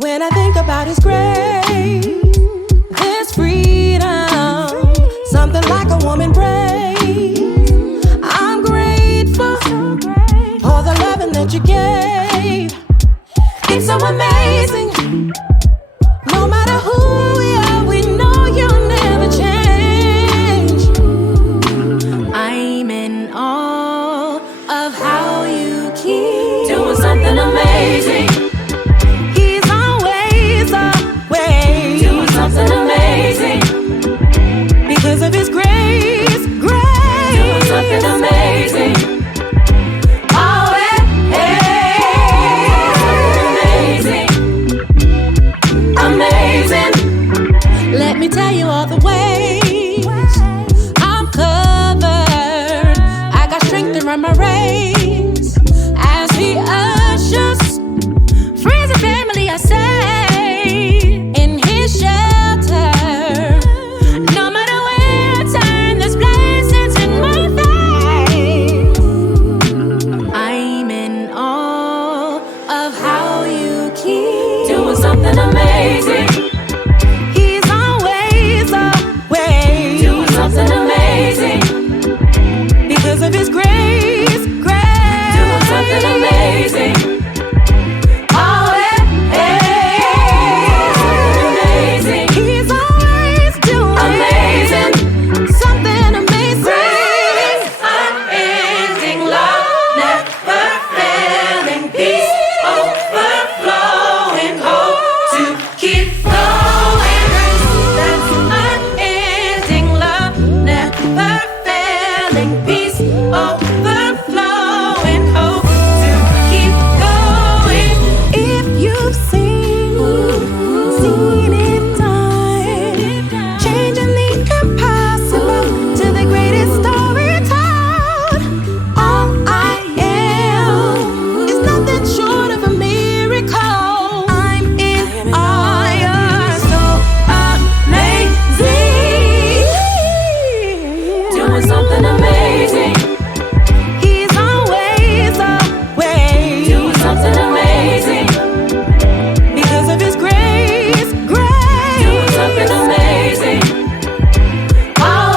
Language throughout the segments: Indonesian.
When I think about His grace, there's freedom, something like a woman praise. I'm grateful for the loving that you gave. It's so amazing. No matter who we are, we know you'll never change. I'm in awe of how you keep doing something amazing. He's always a way, doing something amazing. Because of His grace, doing something amazing. Let me tell you all the ways I'm covered. I got strength to run my race as He ushers friends and family, I say, in His shelter. No matter where I turn, there's blessings in my face. I'm in awe of how you keep doing something amazing. Something amazing. Because of His grace, doing something amazing. Oh, amazing. He's always doing amazing. Something amazing. Grace, unending love, never failing peace, overflowing hope to keep flowing. That's unending love, never failing peace, overflowing hope to keep going. If you've seen it done, changing the impossible to the greatest story told. All I am is nothing short of a miracle. I'm in awe, you're so amazing. Doing something amazing. He's always a way, doing something amazing. Because of His grace, doing something amazing. Oh,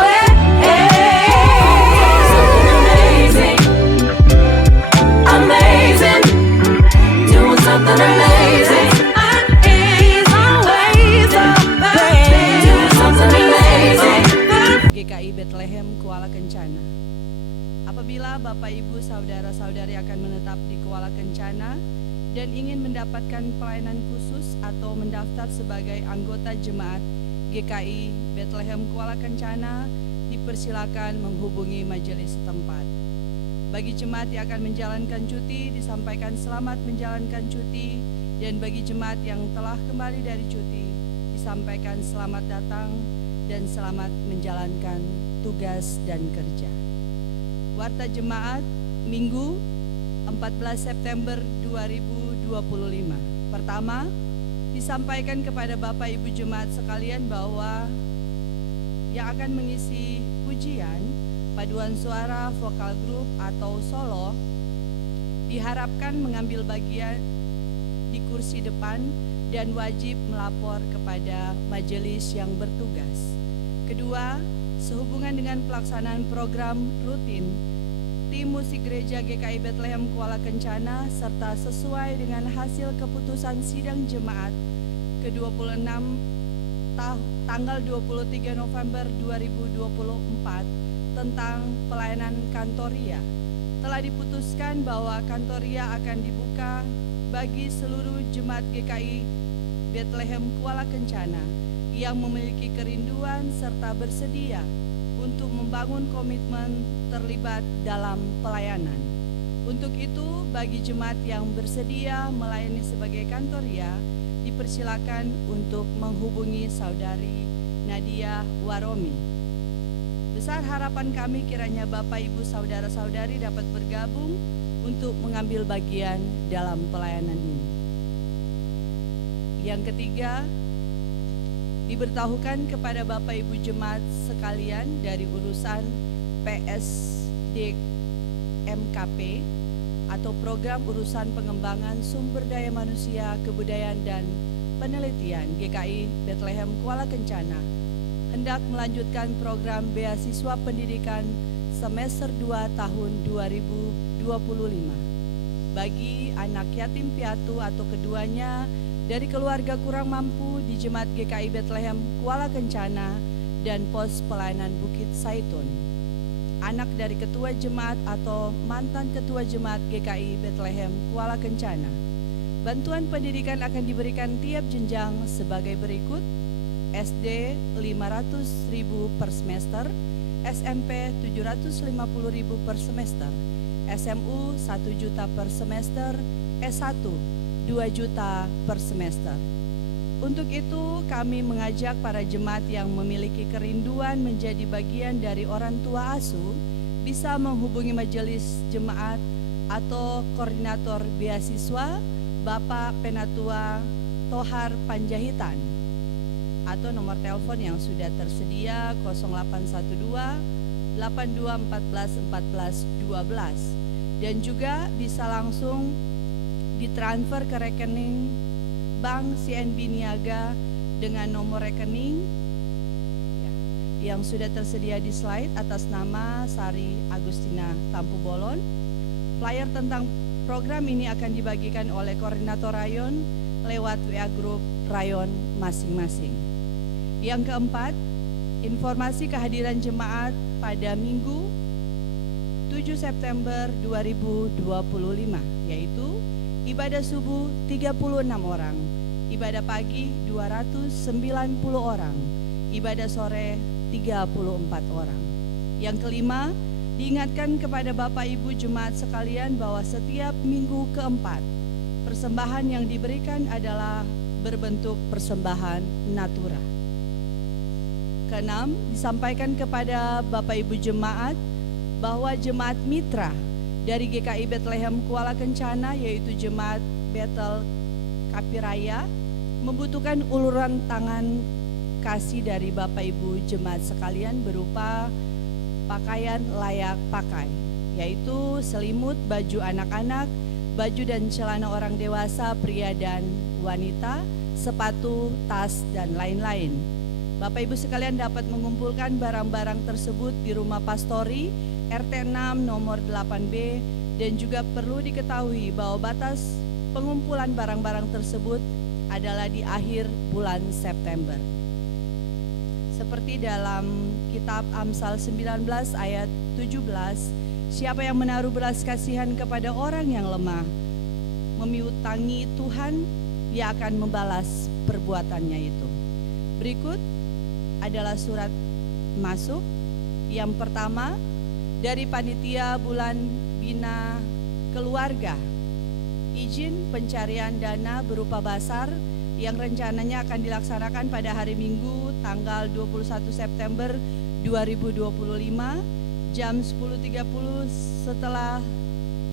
something amazing. Amazing. Doing something amazing. He's always a way, doing something amazing. GKI Bethlehem Kuala Kencana. Apabila Bapak Ibu saudara-saudari akan menetap di Kuala Kencana dan ingin mendapatkan pelayanan khusus atau mendaftar sebagai anggota jemaat GKI Bethlehem Kuala Kencana, dipersilakan menghubungi majelis setempat. Bagi jemaat yang akan menjalankan cuti, disampaikan selamat menjalankan cuti, dan bagi jemaat yang telah kembali dari cuti, disampaikan selamat datang dan selamat menjalankan tugas dan kerja. Warta Jemaat Minggu 14 September 2025. Pertama, disampaikan kepada Bapak Ibu Jemaat sekalian bahwa yang akan mengisi ujian paduan suara, vokal grup atau solo diharapkan mengambil bagian di kursi depan dan wajib melapor kepada majelis yang bertugas. Kedua, sehubungan dengan pelaksanaan program rutin tim musik gereja GKI Bethlehem Kuala Kencana serta sesuai dengan hasil keputusan sidang jemaat ke-26 tanggal 23 November 2024 tentang pelayanan kantoria, telah diputuskan bahwa kantoria akan dibuka bagi seluruh jemaat GKI Bethlehem Kuala Kencana yang memiliki kerinduan serta bersedia untuk membangun komitmen terlibat dalam pelayanan. Untuk itu, bagi jemaat yang bersedia melayani sebagai kantoria, dipersilakan untuk menghubungi Saudari Nadia Waromi. Besar harapan kami kiranya Bapak Ibu saudara-saudari dapat bergabung untuk mengambil bagian dalam pelayanan ini. Yang ketiga, diberitahukan kepada Bapak Ibu jemaat sekalian dari urusan PSD MKP atau Program Urusan Pengembangan Sumber Daya Manusia, Kebudayaan dan Penelitian GKI Bethlehem Kuala Kencana hendak melanjutkan program beasiswa pendidikan semester 2 tahun 2025 bagi anak yatim piatu atau keduanya dari keluarga kurang mampu di Jemaat GKI Bethlehem Kuala Kencana dan Pos Pelayanan Bukit Saitun. Anak dari ketua jemaat atau mantan ketua jemaat GKI Bethlehem Kuala Kencana. Bantuan pendidikan akan diberikan tiap jenjang sebagai berikut: SD 500.000 per semester, SMP 750.000 per semester, SMU 1 juta per semester, S1 2 juta per semester. Untuk itu kami mengajak para jemaat yang memiliki kerinduan menjadi bagian dari orang tua asuh bisa menghubungi majelis jemaat atau koordinator beasiswa Bapak Penatua Tohar Panjaitan atau nomor telepon yang sudah tersedia 0812 8214 14 12 dan juga bisa langsung ditransfer ke rekening Bank CNB Niaga dengan nomor rekening yang sudah tersedia di slide atas nama Sari Agustina Tampu Bolon. Flyer tentang program ini akan dibagikan oleh koordinator rayon lewat WA Group rayon masing-masing. Yang keempat, informasi kehadiran jemaat pada Minggu 7 September 2025, yaitu ibadah subuh 36 orang, ibadah pagi 290 orang, ibadah sore 34 orang. Yang kelima, diingatkan kepada Bapak Ibu jemaat sekalian bahwa setiap minggu keempat, persembahan yang diberikan adalah berbentuk persembahan natura. Keenam, disampaikan kepada Bapak Ibu jemaat bahwa jemaat mitra dari GKI Bethlehem Kuala Kencana yaitu Jemaat Bethel Kapiraya membutuhkan uluran tangan kasih dari Bapak Ibu jemaat sekalian berupa pakaian layak pakai, yaitu selimut, baju anak-anak, baju dan celana orang dewasa, pria dan wanita, sepatu, tas, dan lain-lain. Bapak Ibu sekalian dapat mengumpulkan barang-barang tersebut di Rumah Pastori RT 6 nomor 8B dan juga perlu diketahui bahwa batas pengumpulan barang-barang tersebut adalah di akhir bulan September. Seperti dalam kitab Amsal 19 ayat 17, siapa yang menaruh belas kasihan kepada orang yang lemah, memiutangi Tuhan, Dia akan membalas perbuatannya itu. Berikut adalah surat masuk. Yang pertama, dari Panitia Bulan Bina Keluarga, izin pencarian dana berupa basar yang rencananya akan dilaksanakan pada hari Minggu tanggal 21 September 2025 jam 10.30 setelah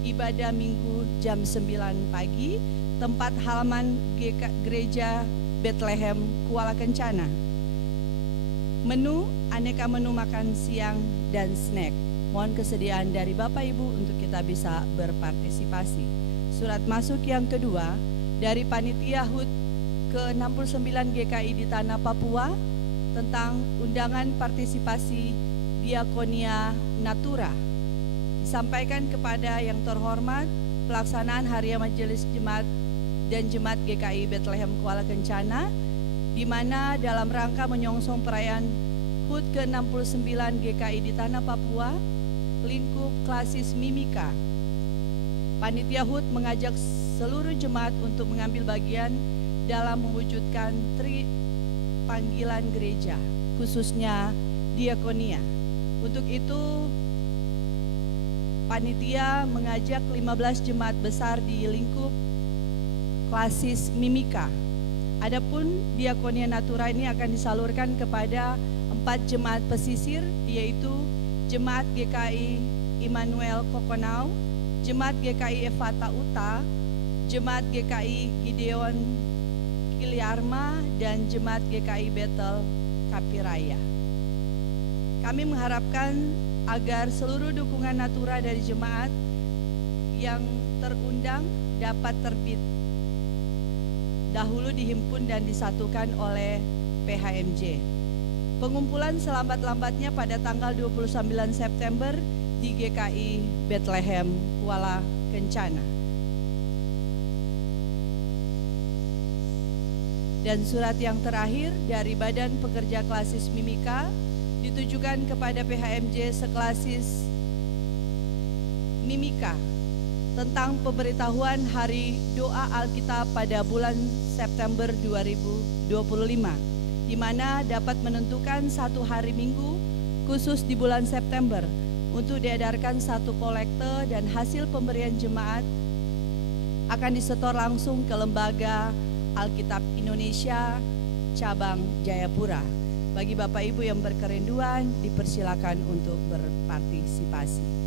ibadah Minggu jam 9 pagi, tempat halaman Gereja Bethlehem Kuala Kencana. Menu, aneka menu makan siang dan snack. Mohon kesediaan dari Bapak Ibu untuk kita bisa berpartisipasi. Surat masuk yang kedua dari Panitia HUT ke-69 GKI di Tanah Papua tentang undangan partisipasi Diakonia Natura. Disampaikan kepada yang terhormat pelaksanaan Harian Majelis Jemaat dan Jemaat GKI Bethlehem Kuala Kencana, di mana dalam rangka menyongsong perayaan HUT ke-69 GKI di Tanah Papua, lingkup klasis Mimika, Panitia HUT mengajak seluruh jemaat untuk mengambil bagian dalam mewujudkan tri panggilan gereja, khususnya diakonia. Untuk itu, panitia mengajak 15 jemaat besar di lingkup klasis Mimika. Adapun diakonia natura ini akan disalurkan kepada 4 jemaat pesisir, yaitu Jemaat GKI Immanuel Kokonau, Jemaat GKI Efata Uta, Jemaat GKI Gideon Kiliarma, dan Jemaat GKI Bethel Kapiraya. Kami mengharapkan agar seluruh dukungan natura dari jemaat yang terundang dapat terbit dahulu dihimpun dan disatukan oleh PHMJ. Pengumpulan selambat-lambatnya pada tanggal 29 September di GKI Bethlehem, Kuala Kencana. Dan surat yang terakhir dari Badan Pekerja Klasis Mimika ditujukan kepada PHMJ seklasis Mimika tentang pemberitahuan Hari Doa Alkitab pada bulan September 2025, di mana dapat menentukan satu hari Minggu khusus di bulan September untuk diedarkan satu kolekte, dan hasil pemberian jemaat akan disetor langsung ke Lembaga Alkitab Indonesia Cabang Jayapura. Bagi Bapak Ibu yang berkerinduan, dipersilakan untuk berpartisipasi.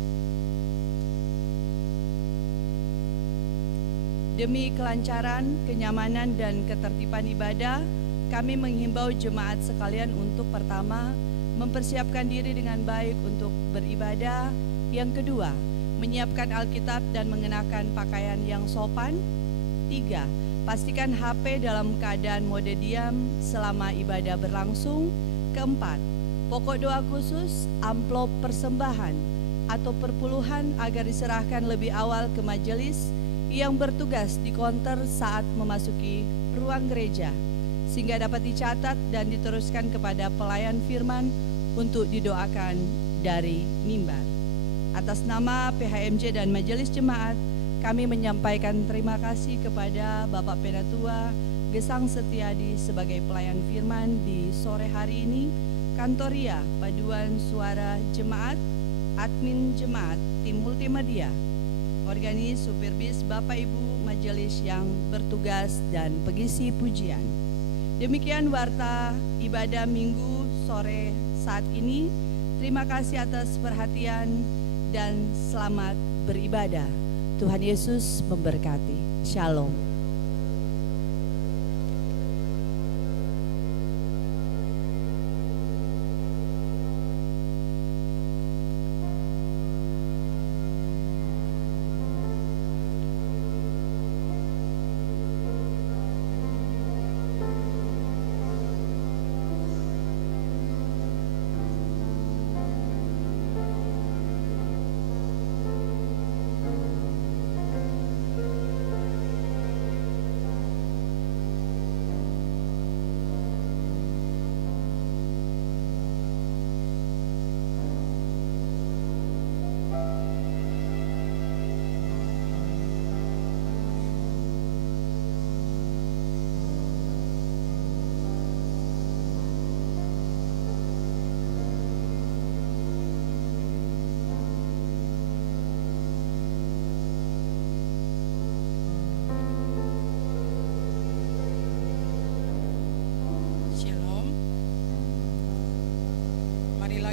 Demi kelancaran, kenyamanan, dan ketertiban ibadah, kami menghimbau jemaat sekalian untuk pertama, mempersiapkan diri dengan baik untuk beribadah. Yang kedua, menyiapkan Alkitab dan mengenakan pakaian yang sopan. 3, pastikan HP dalam keadaan mode diam selama ibadah berlangsung. 4, pokok doa khusus, amplop persembahan atau perpuluhan agar diserahkan lebih awal ke majelis yang bertugas di konter saat memasuki ruang gereja, sehingga dapat dicatat dan diteruskan kepada pelayan firman untuk didoakan dari mimbar. Atas nama PHMJ dan Majelis Jemaat, kami menyampaikan terima kasih kepada Bapak Penatua Gesang Setiadi sebagai pelayan firman di sore hari ini, Kantoria Paduan Suara Jemaat, admin Jemaat, tim multimedia, organis, supir bis, Bapak Ibu majelis yang bertugas, dan pengisi pujian. Demikian warta ibadah Minggu sore saat ini. Terima kasih atas perhatian dan selamat beribadah. Tuhan Yesus memberkati. Shalom.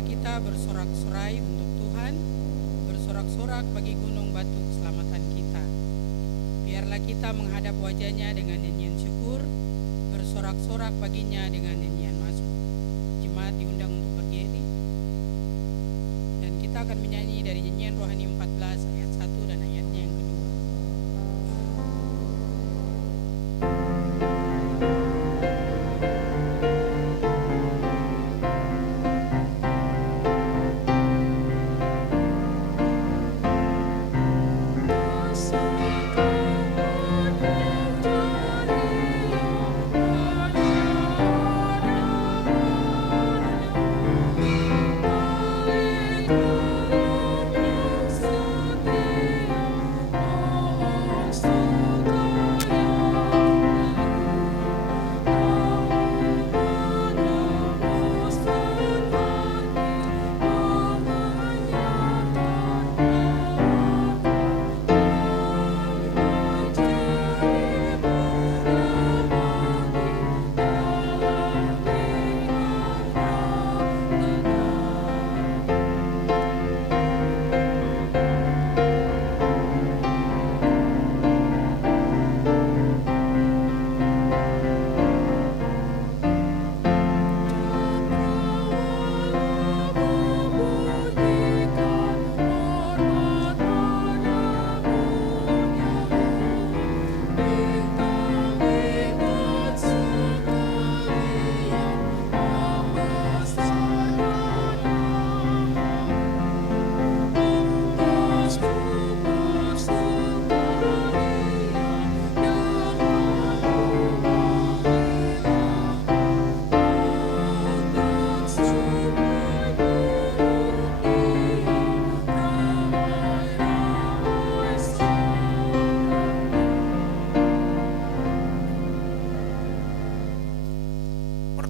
Kita bersorak-sorai untuk Tuhan, bersorak-sorak bagi gunung batu keselamatan kita. Biarlah kita menghadap wajah-Nya dengan nyanyian syukur, bersorak-sorak baginya dengan nyanyian mazmur. Jemaat diundang untuk berdiri, dan kita akan menyanyi dari nyanyian rohani 14 ayat 1 dan ayatnya yang kedua. So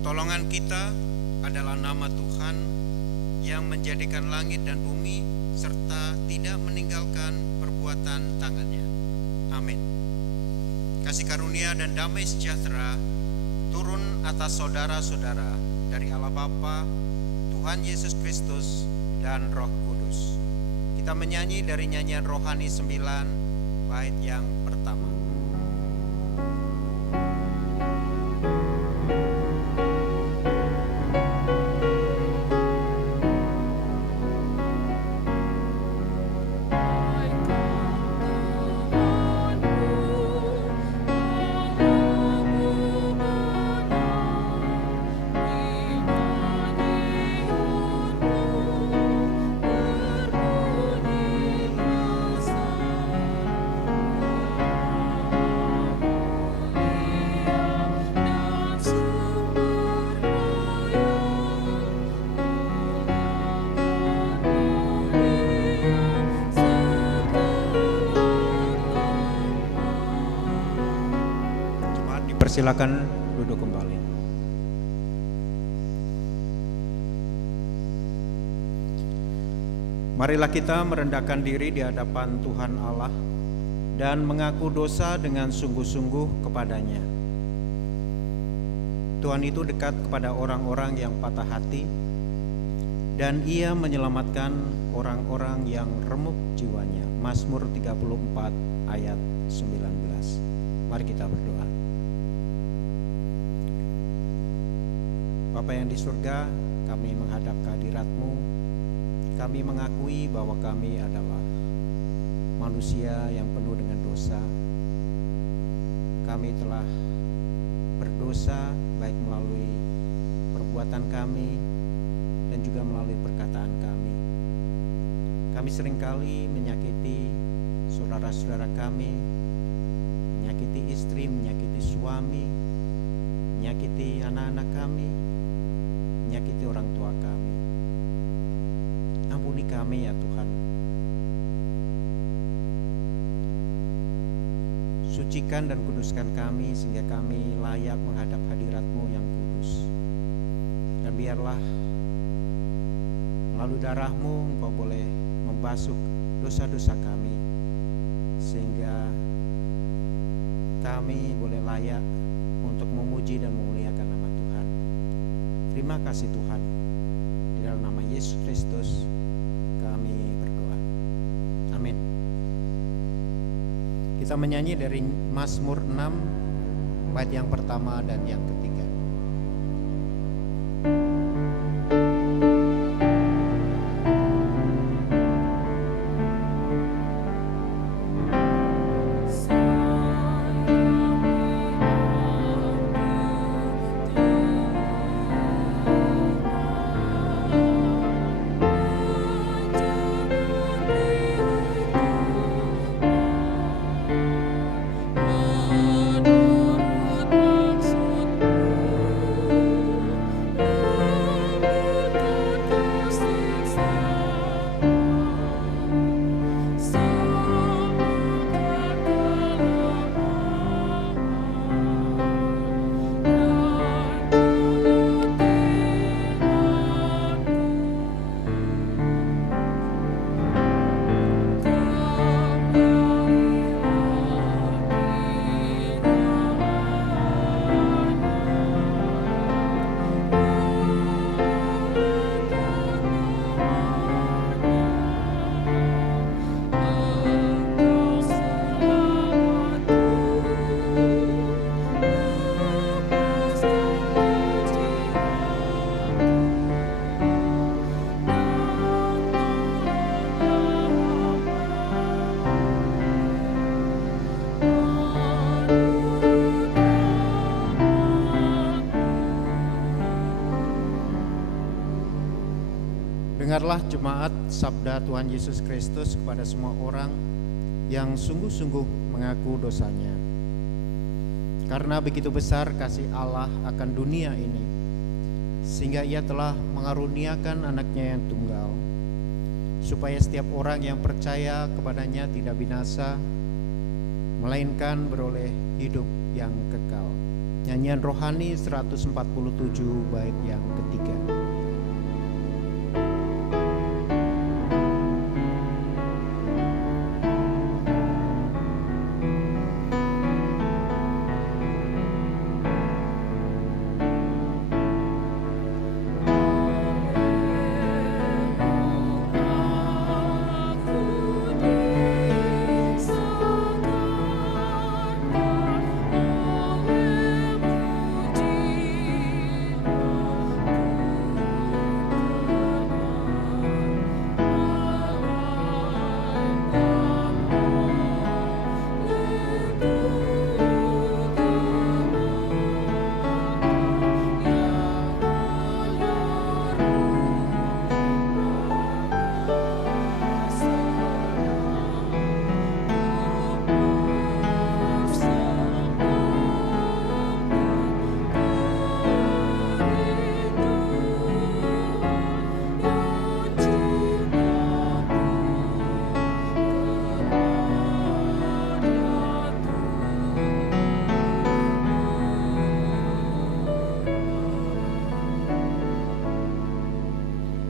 Pertolongan kita adalah nama Tuhan yang menjadikan langit dan bumi serta tidak meninggalkan perbuatan tangannya. Amin. Kasih karunia dan damai sejahtera turun atas saudara-saudara dari Allah Bapa, Tuhan Yesus Kristus, dan Roh Kudus. Kita menyanyi dari nyanyian rohani 9 bait yang pertama. Silakan duduk kembali. Marilah kita merendahkan diri di hadapan Tuhan Allah dan mengaku dosa dengan sungguh-sungguh kepadanya. Tuhan itu dekat kepada orang-orang yang patah hati, dan Ia menyelamatkan orang-orang yang remuk jiwanya. Mazmur 34 ayat 19. Mari kita berdoa. Bapa yang di surga, kami menghadap kehadirat-Mu. Kami mengakui bahwa kami adalah manusia yang penuh dengan dosa. Kami telah berdosa baik melalui perbuatan kami dan juga melalui perkataan kami. Kami seringkali menyakiti saudara-saudara kami, menyakiti istri, menyakiti suami, menyakiti anak-anak kami, menyakiti orang tua kami. Ampuni kami ya Tuhan. Sucikan dan kuduskan kami sehingga kami layak menghadap hadirat-Mu yang kudus. Dan biarlah melalui darah-Mu Engkau boleh membasuh dosa-dosa kami, sehingga kami boleh layak untuk memuji dan memuliakan nama Tuhan. Terima kasih Tuhan. Di dalam nama Yesus Kristus kami berdoa. Amin. Kita menyanyi dari Mazmur 6 bait yang pertama dan yang ketiga. Dengarlah jemaat sabda Tuhan Yesus Kristus kepada semua orang yang sungguh-sungguh mengaku dosanya. Karena begitu besar kasih Allah akan dunia ini, sehingga Ia telah mengaruniakan anaknya yang tunggal, supaya setiap orang yang percaya kepadanya tidak binasa, melainkan beroleh hidup yang kekal. Nyanyian rohani 147 bait yang ketiga.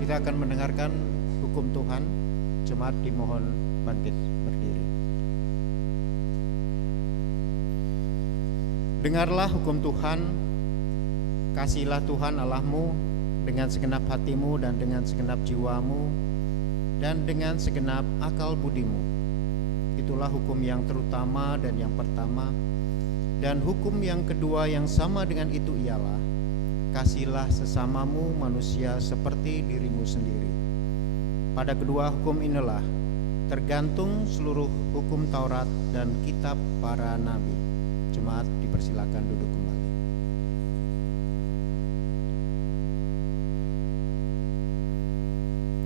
Kita akan mendengarkan hukum Tuhan. Jemaat dimohon bangkit berdiri. Dengarlah hukum Tuhan. Kasihilah Tuhan Allahmu dengan segenap hatimu dan dengan segenap jiwamu dan dengan segenap akal budimu. Itulah hukum yang terutama dan yang pertama. Dan hukum yang kedua yang sama dengan itu ialah, kasihilah sesamamu manusia seperti dirimu sendiri. Pada kedua hukum inilah tergantung seluruh hukum Taurat dan kitab para nabi. Jemaat dipersilakan duduk kembali.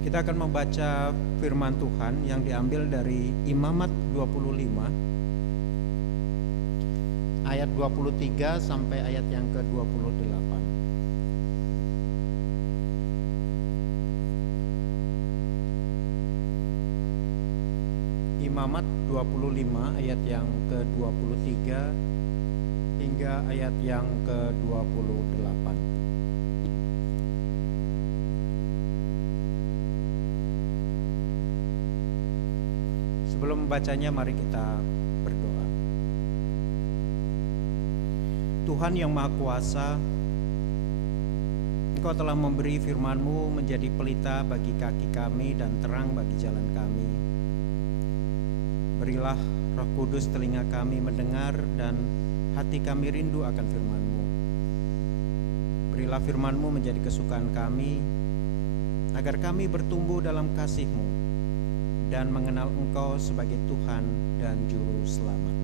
Kita akan membaca firman Tuhan yang diambil dari Imamat 25 ayat 23 sampai ayat yang ke-28. Imamat 25 ayat yang ke-23 hingga ayat yang ke-28. Sebelum membacanya, mari kita berdoa. Tuhan yang Maha Kuasa, Engkau telah memberi firman-Mu menjadi pelita bagi kaki kami dan terang bagi jalan kami. Berilah Roh Kudus telinga kami mendengar dan hati kami rindu akan firman-Mu. Berilah firman-Mu menjadi kesukaan kami, agar kami bertumbuh dalam kasih-Mu dan mengenal Engkau sebagai Tuhan dan Juru Selamat.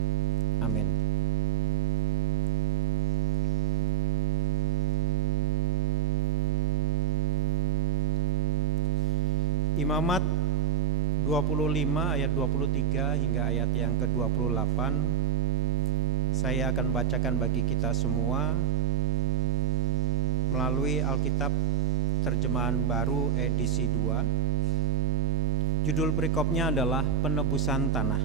Amin. Imamat 25 ayat 23 hingga ayat yang ke-28. Saya akan bacakan bagi kita semua melalui Alkitab terjemahan baru edisi 2. Judul perikopnya adalah penebusan tanah.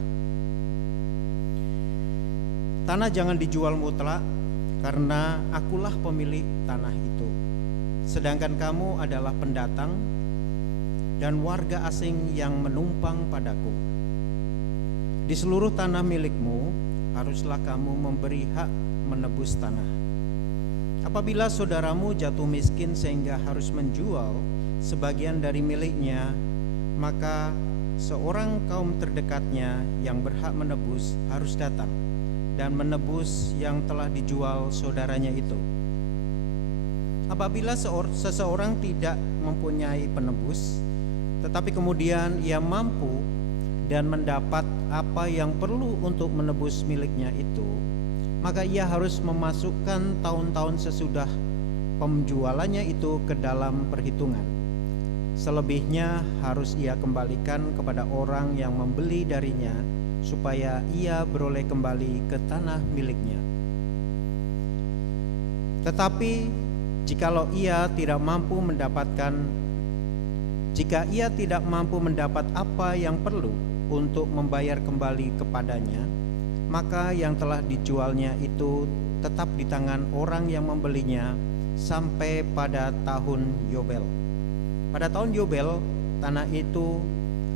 Tanah jangan dijual mutlak, karena akulah pemilik tanah itu, sedangkan kamu adalah pendatang dan warga asing yang menumpang padaku. Di seluruh tanah milikmu haruslah kamu memberi hak menebus tanah. Apabila saudaramu jatuh miskin sehingga harus menjual sebagian dari miliknya, maka seorang kaum terdekatnya yang berhak menebus harus datang dan menebus yang telah dijual saudaranya itu. Apabila seseorang tidak mempunyai penebus, tetapi kemudian ia mampu dan mendapat apa yang perlu untuk menebus miliknya itu, maka ia harus memasukkan tahun-tahun sesudah penjualannya itu ke dalam perhitungan. Selebihnya harus ia kembalikan kepada orang yang membeli darinya, supaya ia beroleh kembali ke tanah miliknya. Tetapi jika ia tidak mampu mendapat apa yang perlu untuk membayar kembali kepadanya, maka yang telah dijualnya itu tetap di tangan orang yang membelinya sampai pada tahun Yobel. Pada tahun Yobel, tanah itu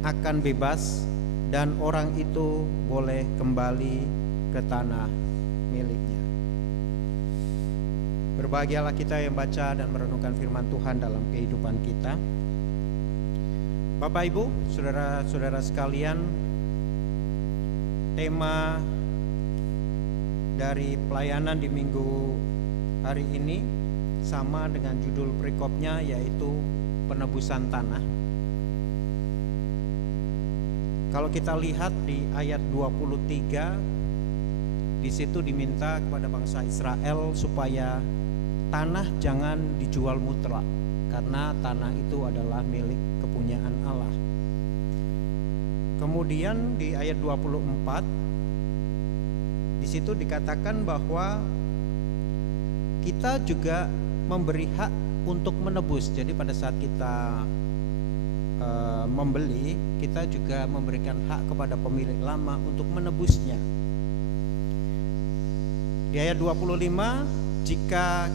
akan bebas dan orang itu boleh kembali ke tanah miliknya. Berbahagialah kita yang baca dan merenungkan firman Tuhan dalam kehidupan kita. Bapak Ibu, saudara-saudara sekalian, tema dari pelayanan di minggu hari ini sama dengan judul perikopnya, yaitu penebusan tanah. Kalau kita lihat di ayat 23, di situ diminta kepada bangsa Israel supaya tanah jangan dijual mutlak, karena tanah itu adalah milik kepunyaan Allah. Kemudian di ayat 24, di situ dikatakan bahwa kita juga memberi hak untuk menebus. Jadi pada saat kita membeli, kita juga memberikan hak kepada pemilik lama untuk menebusnya. Di ayat 25, jika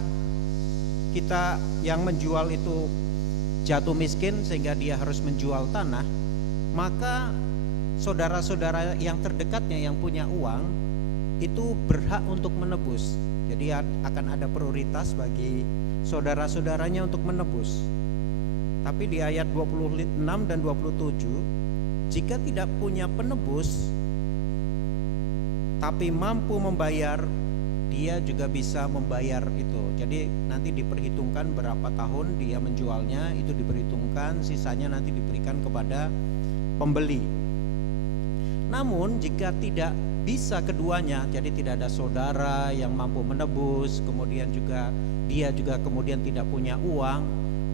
kita yang menjual itu jatuh miskin sehingga dia harus menjual tanah, maka saudara-saudara yang terdekatnya yang punya uang itu berhak untuk menebus. Jadi akan ada prioritas bagi saudara-saudaranya untuk menebus. Tapi di ayat 26 dan 27, jika tidak punya penebus tapi mampu membayar, dia juga bisa membayar itu. Jadi nanti diperhitungkan berapa tahun dia menjualnya, itu diperhitungkan, sisanya nanti diberikan kepada pembeli. Namun jika tidak bisa keduanya, jadi tidak ada saudara yang mampu menebus, kemudian juga dia juga kemudian tidak punya uang,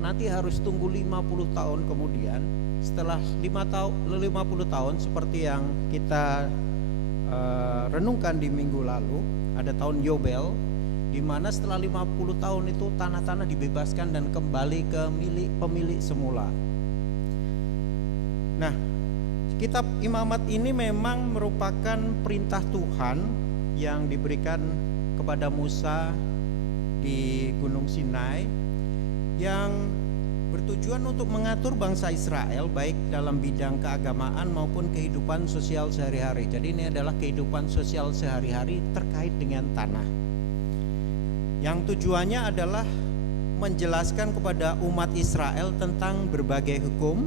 nanti harus tunggu 50 tahun kemudian. Setelah 50 tahun seperti yang kita renungkan di minggu lalu, ada tahun Yobel, di mana setelah 50 tahun itu tanah-tanah dibebaskan dan kembali ke milik pemilik semula. Nah, kitab Imamat ini memang merupakan perintah Tuhan yang diberikan kepada Musa di Gunung Sinai, yang bertujuan untuk mengatur bangsa Israel baik dalam bidang keagamaan maupun kehidupan sosial sehari-hari. Jadi ini adalah kehidupan sosial sehari-hari terkait dengan tanah, yang tujuannya adalah menjelaskan kepada umat Israel tentang berbagai hukum,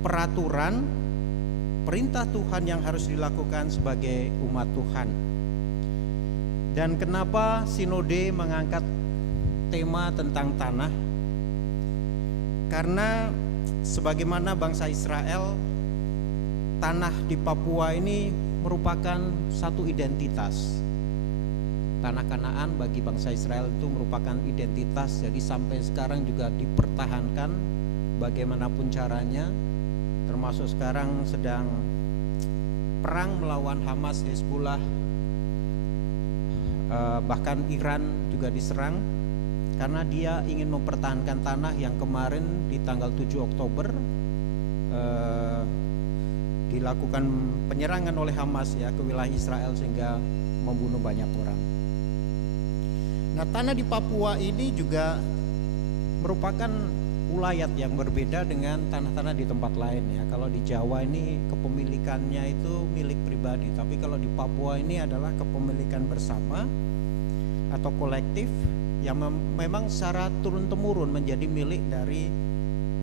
peraturan, perintah Tuhan yang harus dilakukan sebagai umat Tuhan. Dan kenapa Sinode mengangkat tema tentang tanah? Karena sebagaimana bangsa Israel, tanah di Papua ini merupakan satu identitas. Tanah Kanaan bagi bangsa Israel itu merupakan identitas. Jadi sampai sekarang juga dipertahankan bagaimanapun caranya. Termasuk sekarang sedang perang melawan Hamas, Hezbollah, bahkan Iran juga diserang, karena dia ingin mempertahankan tanah yang kemarin di tanggal 7 Oktober dilakukan penyerangan oleh Hamas ya ke wilayah Israel sehingga membunuh banyak orang. Nah, tanah di Papua ini juga merupakan ulayat yang berbeda dengan tanah-tanah di tempat lain ya. Kalau di Jawa ini kepemilikannya itu milik pribadi, tapi kalau di Papua ini adalah kepemilikan bersama atau kolektif yang memang secara turun-temurun menjadi milik dari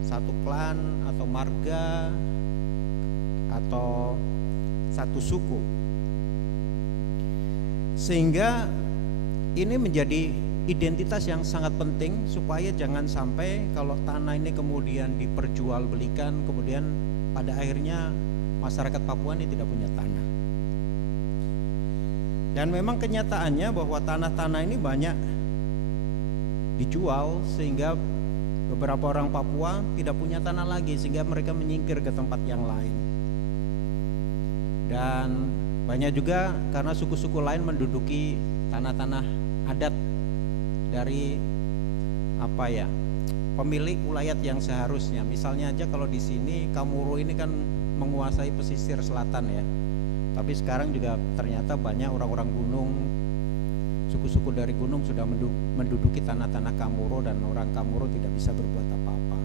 satu klan atau marga atau satu suku. Sehingga ini menjadi identitas yang sangat penting supaya jangan sampai kalau tanah ini kemudian diperjualbelikan, kemudian pada akhirnya masyarakat Papua ini tidak punya tanah. Dan memang kenyataannya bahwa tanah-tanah ini banyak dijual sehingga beberapa orang Papua tidak punya tanah lagi, sehingga mereka menyingkir ke tempat yang lain. Dan banyak juga karena suku-suku lain menduduki tanah-tanah adat dari pemilik ulayat yang seharusnya. Misalnya aja kalau di sini Kamuro ini kan menguasai pesisir selatan ya. Tapi sekarang juga ternyata banyak orang-orang gunung, suku-suku dari gunung sudah menduduki tanah-tanah Kamuro dan orang Kamuro tidak bisa berbuat apa-apa.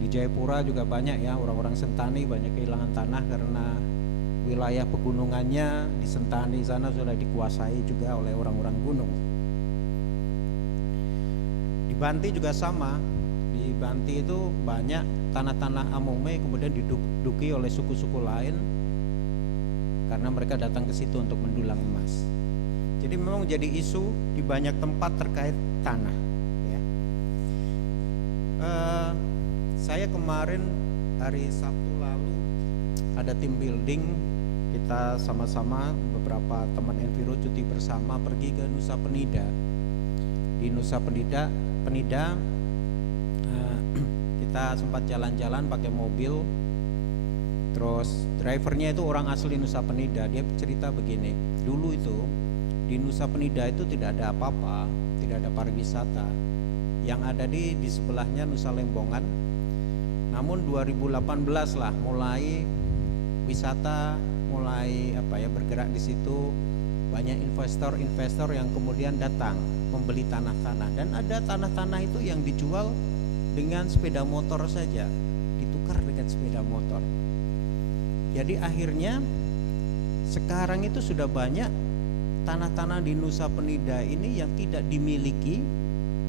Di Jayapura juga banyak ya orang-orang Sentani banyak kehilangan tanah karena wilayah pegunungannya di Sentani sana sudah dikuasai juga oleh orang-orang gunung. Di Banti juga sama. Di Banti itu banyak tanah-tanah Amome kemudian diduduki oleh suku-suku lain karena mereka datang ke situ untuk mendulang emas. Jadi memang jadi isu di banyak tempat terkait tanah. Ya. Saya kemarin hari Sabtu lalu ada tim building, kita sama-sama beberapa teman Enviro cuti bersama pergi ke Nusa Penida. Di Nusa Penida kita sempat jalan-jalan pakai mobil. Terus drivernya itu orang asli Nusa Penida. Dia cerita begini, dulu itu di Nusa Penida itu tidak ada apa-apa, tidak ada pariwisata. Yang ada di sebelahnya Nusa Lembongan. Namun 2018 lah mulai wisata mulai bergerak di situ, banyak investor yang kemudian datang membeli tanah-tanah dan ada tanah-tanah itu yang dijual dengan sepeda motor saja, ditukar dengan sepeda motor. Jadi akhirnya sekarang itu sudah banyak tanah-tanah di Nusa Penida ini yang tidak dimiliki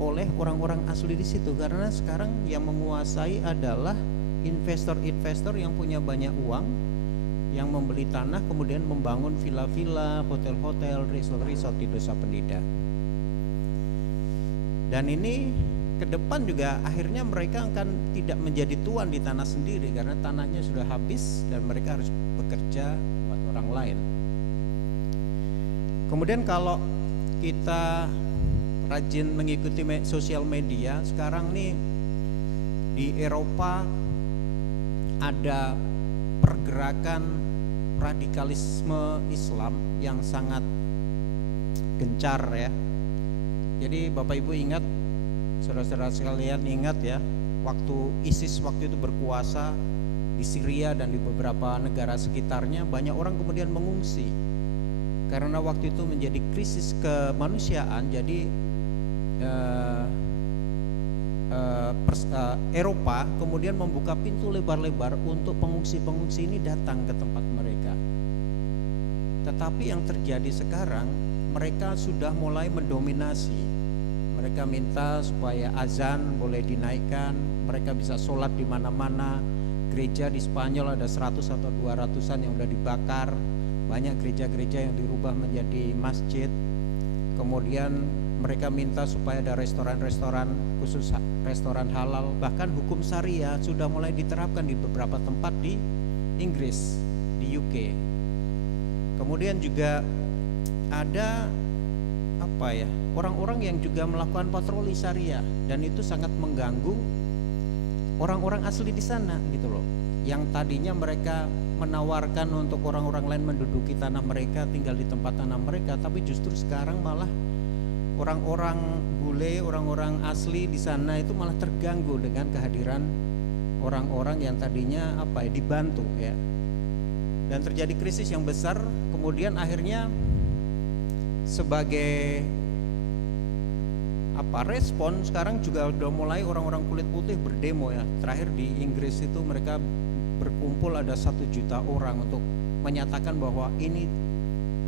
oleh orang-orang asli di situ karena sekarang yang menguasai adalah investor-investor yang punya banyak uang yang membeli tanah kemudian membangun villa-villa, hotel-hotel, resort-resort di Nusa Penida. Dan ini ke depan juga akhirnya mereka akan tidak menjadi tuan di tanah sendiri karena tanahnya sudah habis dan mereka harus bekerja buat orang lain. Kemudian kalau kita rajin mengikuti sosial media, sekarang nih di Eropa ada pergerakan radikalisme Islam yang sangat gencar ya. Jadi Bapak Ibu ingat, saudara-saudara sekalian ingat ya, waktu ISIS waktu itu berkuasa di Syria dan di beberapa negara sekitarnya, banyak orang kemudian mengungsi karena waktu itu menjadi krisis kemanusiaan. Jadi Eropa kemudian membuka pintu lebar-lebar untuk pengungsi-pengungsi ini datang ke tempat mereka. Tetapi yang terjadi sekarang, mereka sudah mulai mendominasi. Mereka minta supaya azan boleh dinaikkan, mereka bisa sholat di mana-mana. Gereja di Spanyol ada 100 atau 200-an yang sudah dibakar. Banyak gereja-gereja yang dirubah menjadi masjid. Kemudian mereka minta supaya ada restoran-restoran khusus, restoran halal. Bahkan hukum syariah sudah mulai diterapkan di beberapa tempat di Inggris, di UK. Kemudian juga ada orang-orang yang juga melakukan patroli syariah dan itu sangat mengganggu orang-orang asli di sana gitu loh. Yang tadinya mereka menawarkan untuk orang-orang lain menduduki tanah mereka, tinggal di tempat tanah mereka, tapi justru sekarang malah orang-orang bule, orang-orang asli di sana itu malah terganggu dengan kehadiran orang-orang yang tadinya dibantu ya. Dan terjadi krisis yang besar, kemudian akhirnya sebagai respon sekarang juga udah mulai orang-orang kulit putih berdemo ya. Terakhir di Inggris itu mereka berkumpul ada 1 juta orang untuk menyatakan bahwa ini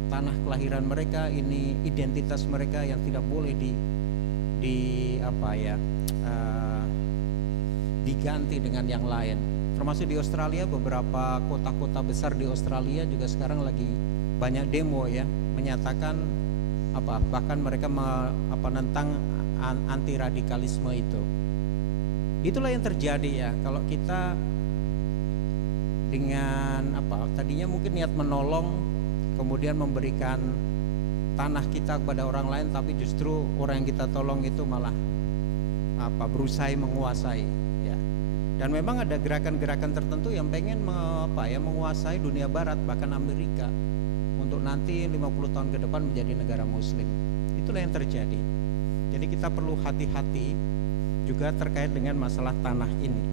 tanah kelahiran mereka, ini identitas mereka yang tidak boleh diganti dengan yang lain. Termasuk di Australia, beberapa kota-kota besar di Australia juga sekarang lagi banyak demo ya, menyatakan bahkan mereka menentang anti radikalisme itu. Itulah yang terjadi ya. Kalau kita dengan tadinya mungkin niat menolong, kemudian memberikan tanah kita kepada orang lain, tapi justru orang yang kita tolong itu malah berusaha menguasai ya. Dan memang ada gerakan-gerakan tertentu yang pengen menguasai dunia barat, bahkan Amerika, untuk nanti 50 tahun ke depan menjadi negara muslim. Itulah yang terjadi. Jadi kita perlu hati-hati juga terkait dengan masalah tanah ini.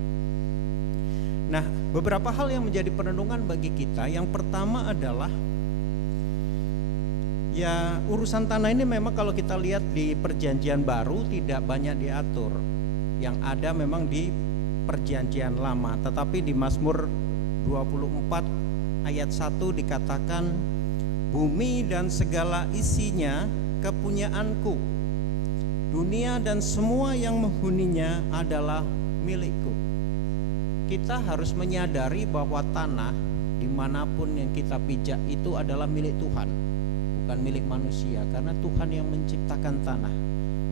Nah, beberapa hal yang menjadi perenungan bagi kita. Yang pertama adalah Ya, urusan tanah ini memang kalau kita lihat di Perjanjian Baru tidak banyak diatur. Yang ada memang di Perjanjian Lama, tetapi di Mazmur 24 ayat 1 dikatakan, bumi dan segala isinya kepunyaanku, dunia dan semua yang menghuninya adalah milikku. Kita harus menyadari bahwa tanah dimanapun yang kita pijak itu adalah milik Tuhan, bukan milik manusia, karena Tuhan yang menciptakan tanah,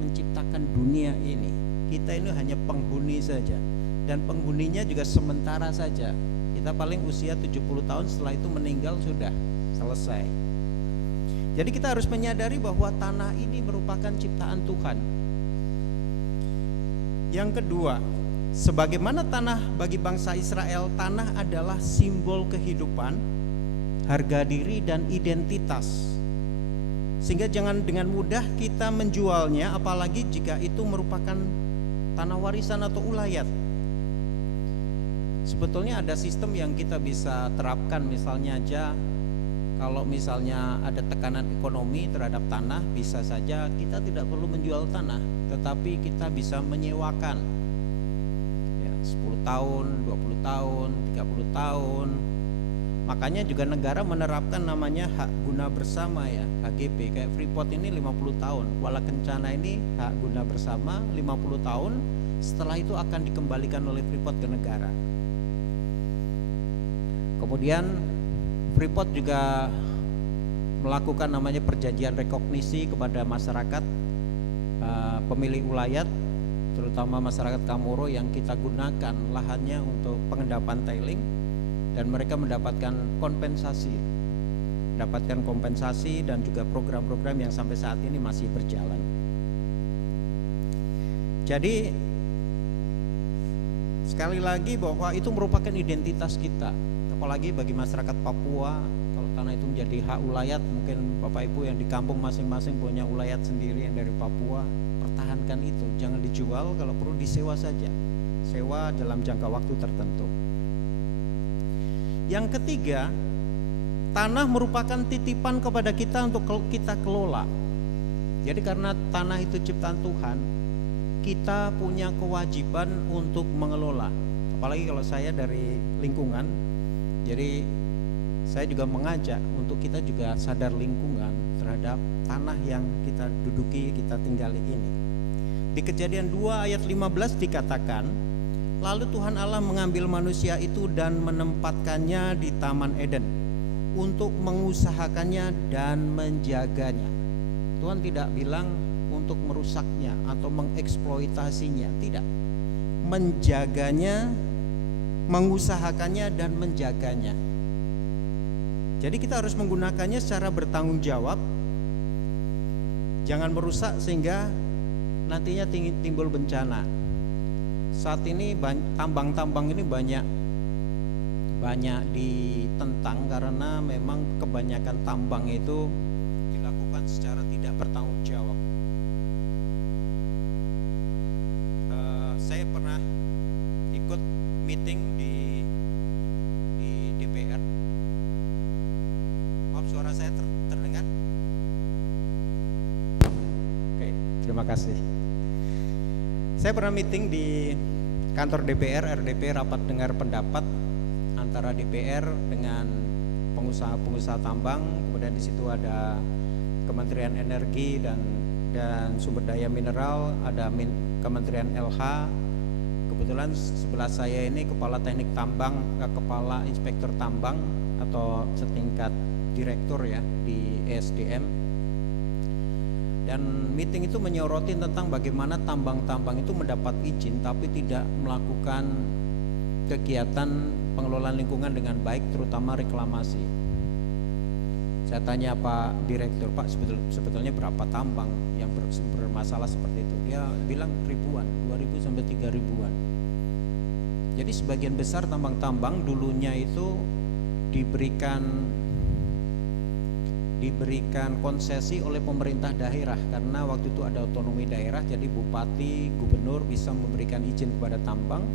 menciptakan dunia ini. Kita ini hanya penghuni saja, dan penghuninya juga sementara saja. Kita paling usia 70 tahun, setelah itu meninggal, sudah selesai. Jadi kita harus menyadari bahwa tanah ini merupakan ciptaan Tuhan. Yang kedua, sebagaimana tanah bagi bangsa Israel, tanah adalah simbol kehidupan, harga diri dan identitas. Sehingga jangan dengan mudah kita menjualnya, apalagi jika itu merupakan tanah warisan atau ulayat. Sebetulnya ada sistem yang kita bisa terapkan, misalnya aja kalau misalnya ada tekanan ekonomi terhadap tanah, bisa saja kita tidak perlu menjual tanah, tetapi kita bisa menyewakan ya, 10 tahun, 20 tahun, 30 tahun. Makanya juga negara menerapkan namanya hak guna bersama ya, HGB. Kayak Freeport ini 50 tahun, Kuala Kencana ini hak guna bersama 50 tahun, setelah itu akan dikembalikan oleh Freeport ke negara. Kemudian Freeport juga melakukan namanya perjanjian rekognisi kepada masyarakat pemilik ulayat, terutama masyarakat Kamoro yang kita gunakan lahannya untuk pengendapan tailing, dan mereka mendapatkan kompensasi dan juga program-program yang sampai saat ini masih berjalan. Jadi sekali lagi bahwa itu merupakan identitas kita, apalagi bagi masyarakat Papua. Kalau tanah itu menjadi hak ulayat, mungkin Bapak Ibu yang di kampung masing-masing punya ulayat sendiri yang dari Papua, pertahankan itu, jangan dijual, kalau perlu disewa saja, sewa dalam jangka waktu tertentu. Yang ketiga, tanah merupakan titipan kepada kita untuk kita kelola. Jadi karena tanah itu ciptaan Tuhan, kita punya kewajiban untuk mengelola. Apalagi kalau saya dari lingkungan, jadi saya juga mengajak untuk kita juga sadar lingkungan terhadap tanah yang kita duduki, kita tinggali ini. Di Kejadian 2 ayat 15 dikatakan, lalu Tuhan Allah mengambil manusia itu dan menempatkannya di Taman Eden untuk mengusahakannya dan menjaganya. Tuhan tidak bilang untuk merusaknya atau mengeksploitasinya, tidak. Menjaganya, mengusahakannya dan menjaganya. Jadi kita harus menggunakannya secara bertanggung jawab. Jangan merusak sehingga nantinya timbul bencana. Saat ini tambang-tambang ini banyak ditentang karena memang kebanyakan tambang itu dilakukan secara tidak bertanggung jawab. Saya pernah ikut meeting di DPR. Maaf, suara saya terdengar? Oke, terima kasih. Saya pernah meeting di kantor DPR, RDP, rapat dengar pendapat antara DPR dengan pengusaha-pengusaha tambang. Kemudian di situ ada Kementerian Energi dan Sumber Daya Mineral, ada Kementerian LH. Kebetulan sebelah saya ini kepala teknik tambang, kepala inspektur tambang atau setingkat direktur ya di ESDM. Dan meeting itu menyoroti tentang bagaimana tambang-tambang itu mendapat izin tapi tidak melakukan kegiatan pengelolaan lingkungan dengan baik, terutama reklamasi. Saya tanya Pak Direktur, Pak sebetulnya berapa tambang yang bermasalah seperti itu? Dia bilang ribuan, 2.000 sampai 3.000-an. Jadi sebagian besar tambang-tambang dulunya itu diberikan konsesi oleh pemerintah daerah, karena waktu itu ada otonomi daerah, jadi bupati, gubernur bisa memberikan izin kepada tambang,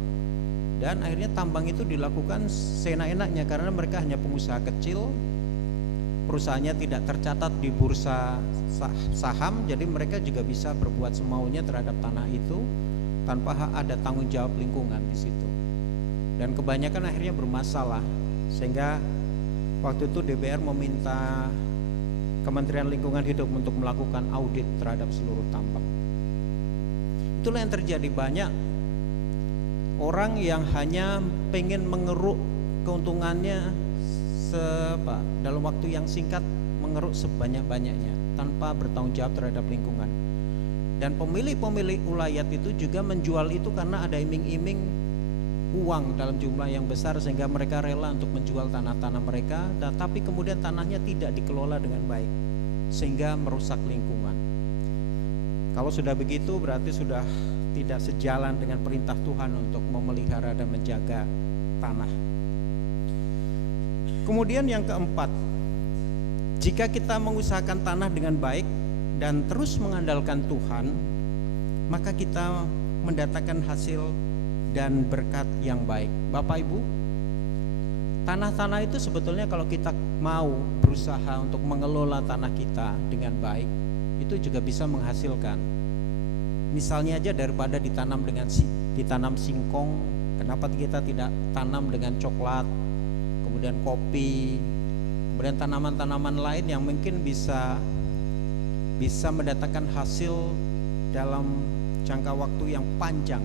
dan akhirnya tambang itu dilakukan seenak-enaknya karena mereka hanya pengusaha kecil, perusahaannya tidak tercatat di bursa saham, jadi mereka juga bisa berbuat semaunya terhadap tanah itu tanpa ada tanggung jawab lingkungan di situ. Dan kebanyakan akhirnya bermasalah, sehingga waktu itu DPR meminta Kementerian Lingkungan Hidup untuk melakukan audit terhadap seluruh tambang. Itulah yang terjadi, banyak orang yang hanya pengen mengeruk keuntungannya dalam waktu yang singkat, mengeruk sebanyak-banyaknya tanpa bertanggung jawab terhadap lingkungan. Dan pemilik-pemilik ulayat itu juga menjual itu karena ada iming-iming uang dalam jumlah yang besar, sehingga mereka rela untuk menjual tanah-tanah mereka, tapi kemudian tanahnya tidak dikelola dengan baik sehingga merusak lingkungan. Kalau sudah begitu berarti sudah tidak sejalan dengan perintah Tuhan untuk memelihara dan menjaga tanah. Kemudian yang keempat, jika kita mengusahakan tanah dengan baik dan terus mengandalkan Tuhan, maka kita mendatangkan hasil dan berkat yang baik. Bapak Ibu, tanah-tanah itu sebetulnya kalau kita mau berusaha untuk mengelola tanah kita dengan baik, itu juga bisa menghasilkan. Misalnya aja daripada ditanam singkong, kenapa kita tidak tanam dengan coklat, kemudian kopi, kemudian tanaman-tanaman lain yang mungkin bisa mendatangkan hasil dalam jangka waktu yang panjang.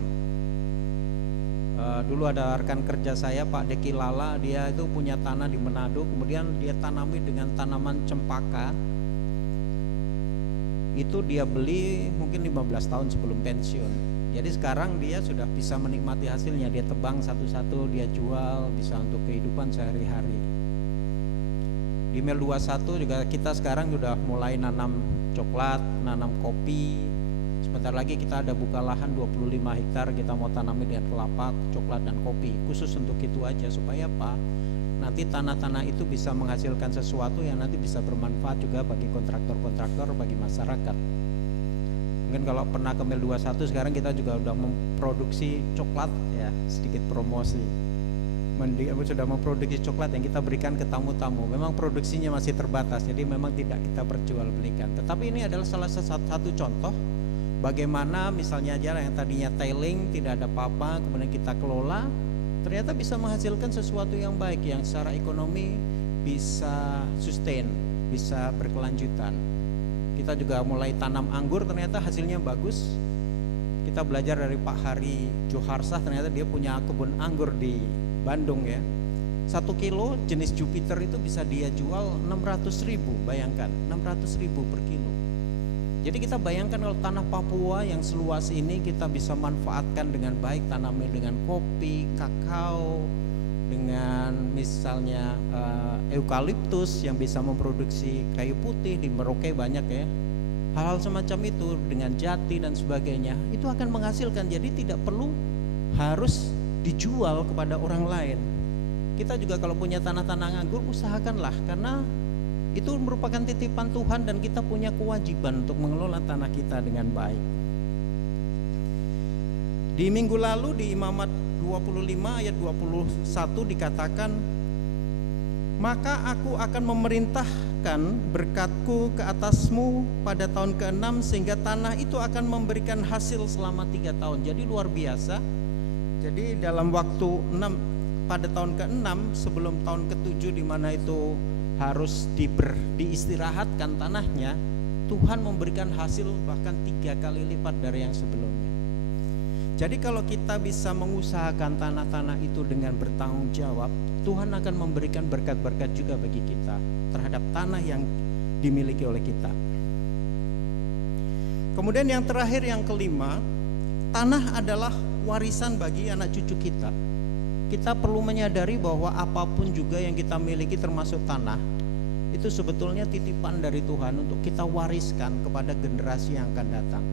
Dulu ada rekan kerja saya, Pak Deki Lala, dia itu punya tanah di Manado, kemudian dia tanami dengan tanaman cempaka. Itu dia beli mungkin 15 tahun sebelum pensiun. Jadi sekarang dia sudah bisa menikmati hasilnya, dia tebang satu-satu, dia jual, bisa untuk kehidupan sehari-hari. Di Mel 21 juga kita sekarang sudah mulai nanam coklat, nanam kopi. Sebentar lagi kita ada buka lahan 25 hektar, kita mau tanami dengan kelapa, coklat dan kopi. Khusus untuk itu aja, supaya apa? Nanti tanah-tanah itu bisa menghasilkan sesuatu yang nanti bisa bermanfaat juga bagi kontraktor-kontraktor, bagi masyarakat. Mungkin kalau pernah ke Mel 21, sekarang kita juga sudah memproduksi coklat, ya, sedikit promosi. Sudah memproduksi coklat yang kita berikan ke tamu-tamu. Memang produksinya masih terbatas, jadi memang tidak kita perjualbelikan. Tetapi ini adalah salah satu contoh bagaimana misalnya aja yang tadinya tailing, tidak ada apa-apa, kemudian kita kelola, ternyata bisa menghasilkan sesuatu yang baik, yang secara ekonomi bisa sustain, bisa berkelanjutan. Kita juga mulai tanam anggur, ternyata hasilnya bagus. Kita belajar dari Pak Hari Joharsah, ternyata dia punya kebun anggur di Bandung, ya. 1 kilo jenis Jupiter itu bisa dia jual 600.000, bayangkan 600.000 per kilo. Jadi kita bayangkan kalau tanah Papua yang seluas ini kita bisa manfaatkan dengan baik, tanamnya dengan kopi, kakao, dengan misalnya eukaliptus yang bisa memproduksi kayu putih, di Merauke banyak, ya. Hal-hal semacam itu, dengan jati dan sebagainya, itu akan menghasilkan. Jadi tidak perlu harus dijual kepada orang lain. Kita juga kalau punya tanah-tanah anggur, usahakanlah, karena itu merupakan titipan Tuhan dan kita punya kewajiban untuk mengelola tanah kita dengan baik. Di minggu lalu di Imamat 25 ayat 21 dikatakan, maka aku akan memerintahkan berkatku ke atasmu pada tahun ke-6 sehingga tanah itu akan memberikan hasil selama 3 tahun. Jadi luar biasa. Jadi dalam waktu 6 pada tahun ke-6 sebelum tahun ke-7 di mana itu harus diistirahatkan tanahnya, Tuhan memberikan hasil bahkan 3 kali lipat dari yang sebelumnya. Jadi kalau kita bisa mengusahakan tanah-tanah itu dengan bertanggung jawab, Tuhan akan memberikan berkat-berkat juga bagi kita terhadap tanah yang dimiliki oleh kita. Kemudian yang terakhir, yang kelima, tanah adalah warisan bagi anak cucu kita. Kita perlu menyadari bahwa apapun juga yang kita miliki termasuk tanah, itu sebetulnya titipan dari Tuhan untuk kita wariskan kepada generasi yang akan datang.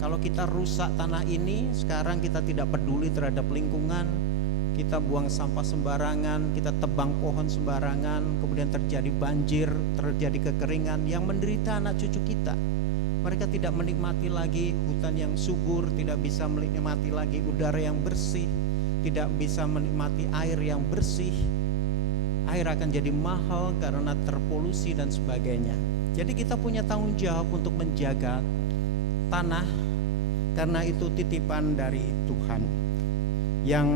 Kalau kita rusak tanah ini, sekarang kita tidak peduli terhadap lingkungan, kita buang sampah sembarangan, kita tebang pohon sembarangan, kemudian terjadi banjir, terjadi kekeringan, yang menderita anak cucu kita. Mereka tidak menikmati lagi hutan yang subur, tidak bisa menikmati lagi udara yang bersih, tidak bisa menikmati air yang bersih. air akan jadi mahal karena terpolusi dan sebagainya. Jadi kita punya tanggung jawab untuk menjaga tanah, karena itu titipan dari Tuhan yang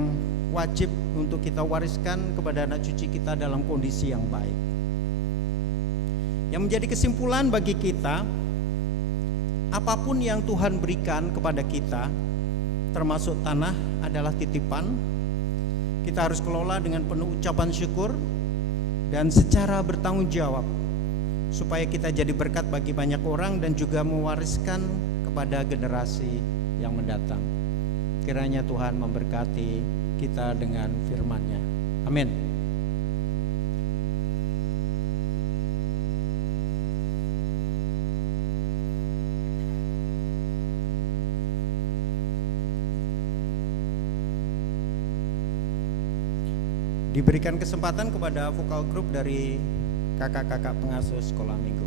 wajib untuk kita wariskan kepada anak cucu kita dalam kondisi yang baik. Yang menjadi kesimpulan bagi kita, apapun yang Tuhan berikan kepada kita, termasuk tanah, adalah titipan. Kita harus kelola dengan penuh ucapan syukur dan secara bertanggung jawab, supaya kita jadi berkat bagi banyak orang dan juga mewariskan kepada generasi yang mendatang. Kiranya Tuhan memberkati kita dengan firman-Nya. Amin. Diberikan kesempatan kepada vokal grup dari kakak-kakak pengasuh sekolah minggu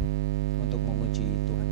untuk memuji Tuhan.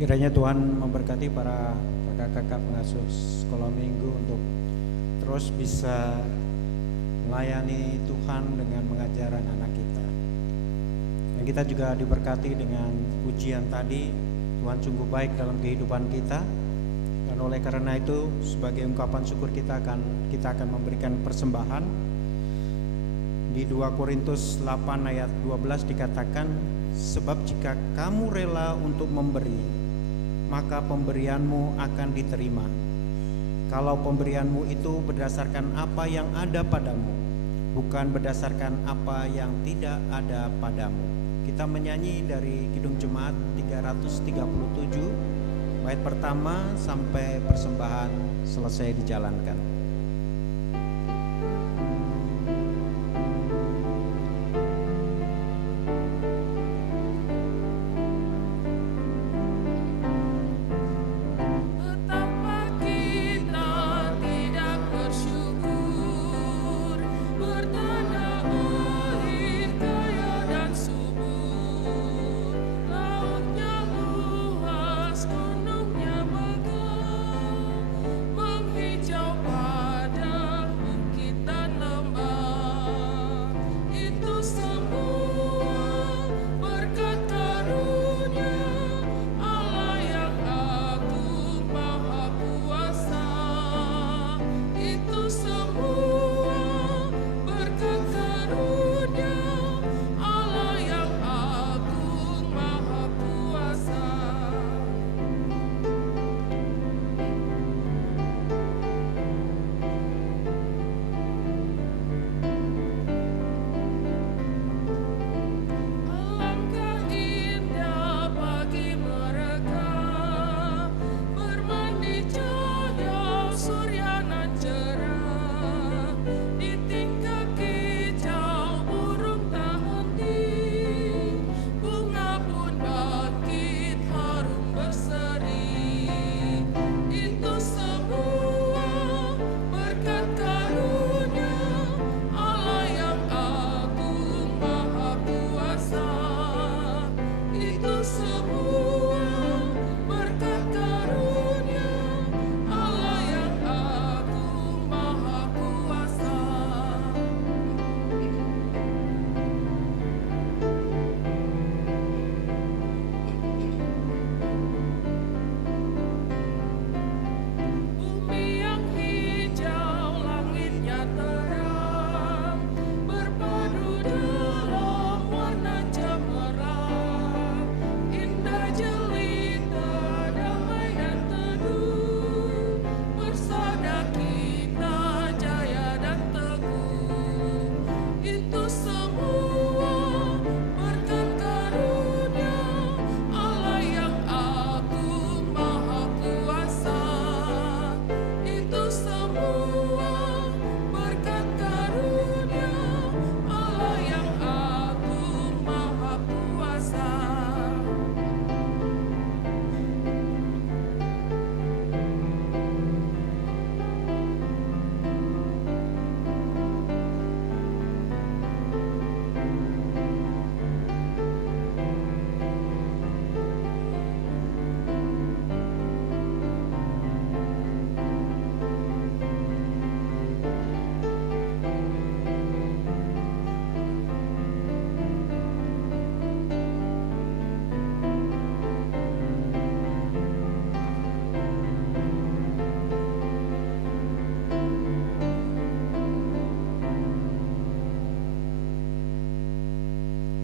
Kiranya Tuhan memberkati para kakak-kakak pengasuh sekolah minggu untuk terus bisa melayani Tuhan dengan mengajar anak-anak kita. Dan kita juga diberkati dengan pujian tadi, Tuhan sungguh baik dalam kehidupan kita. Dan oleh karena itu sebagai ungkapan syukur kita akan memberikan persembahan. Di 2 Korintus 8 ayat 12 dikatakan, sebab jika kamu rela untuk memberi, maka pemberianmu akan diterima. Kalau pemberianmu itu berdasarkan apa yang ada padamu, bukan berdasarkan apa yang tidak ada padamu. Kita menyanyi dari Kidung Jemaat 337 bait pertama sampai persembahan selesai dijalankan.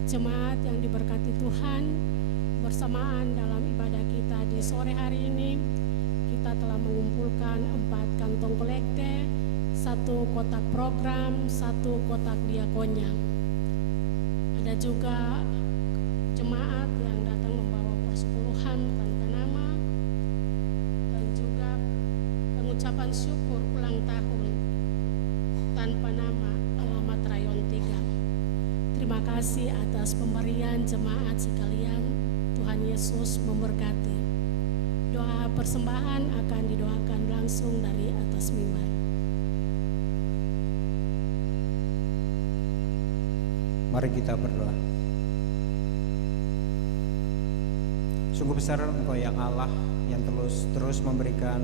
Jemaat yang diberkati Tuhan, bersamaan dalam ibadah kita di sore hari ini, kita telah mengumpulkan 4 kantong kolekte, 1 kotak program, 1 kotak diakonia. Ada juga jemaat yang datang membawa persepuluhan tanpa nama, dan juga pengucapan syukur ulang tahun tanpa nama, alamat Rayon 3. Terima kasih atas pemberian jemaat sekalian. Tuhan Yesus memberkati. Doa persembahan akan didoakan langsung dari atas mimbar. Mari kita berdoa. Sungguh besar Engkau yang Allah yang terus memberikan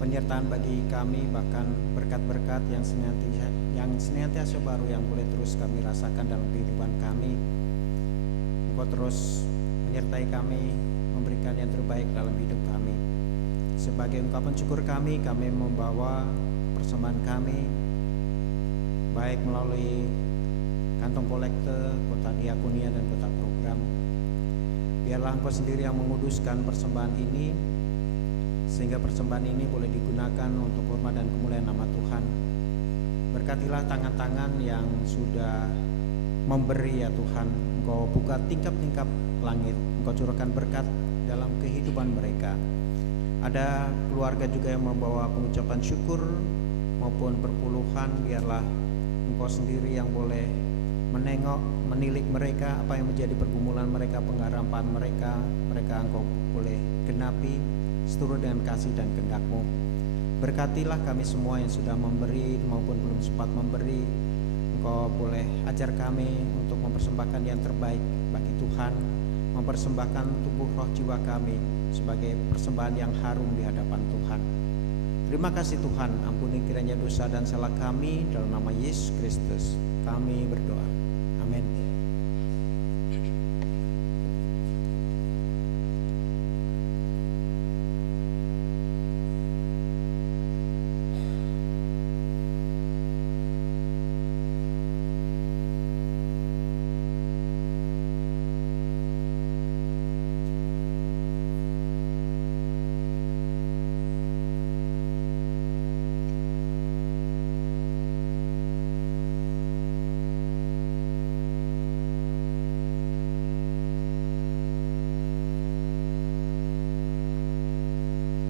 penyertaan bagi kami, bahkan berkat-berkat yang senantiasa baru yang boleh terus kami rasakan dalam kehidupan kami. Engkau terus menyertai kami, memberikan yang terbaik dalam hidup kami. Sebagai ungkapan syukur kami membawa persembahan kami baik melalui kantong kolekte, kota diakonia dan kota program. Biarlah Engkau sendiri yang menguduskan persembahan ini, sehingga persembahan ini boleh digunakan untuk hormat dan kemuliaan nama Tuhan. Berkatilah tangan-tangan yang sudah memberi ya Tuhan. Engkau buka tingkap-tingkap langit, Engkau curahkan berkat dalam kehidupan mereka. Ada keluarga juga yang membawa pengucapan syukur maupun perpuluhan. Biarlah Engkau sendiri yang boleh menengok, menilik mereka, apa yang menjadi pergumulan mereka, pengharapan mereka Engkau boleh genapi seturut dengan kasih dan kehendak-Mu. Berkatilah kami semua yang sudah memberi maupun belum sempat memberi. Engkau boleh ajar kami untuk mempersembahkan yang terbaik bagi Tuhan, mempersembahkan tubuh roh jiwa kami sebagai persembahan yang harum di hadapan Tuhan. Terima kasih Tuhan, ampuni kiranya dosa dan salah kami, dalam nama Yesus Kristus kami berdoa. Amin.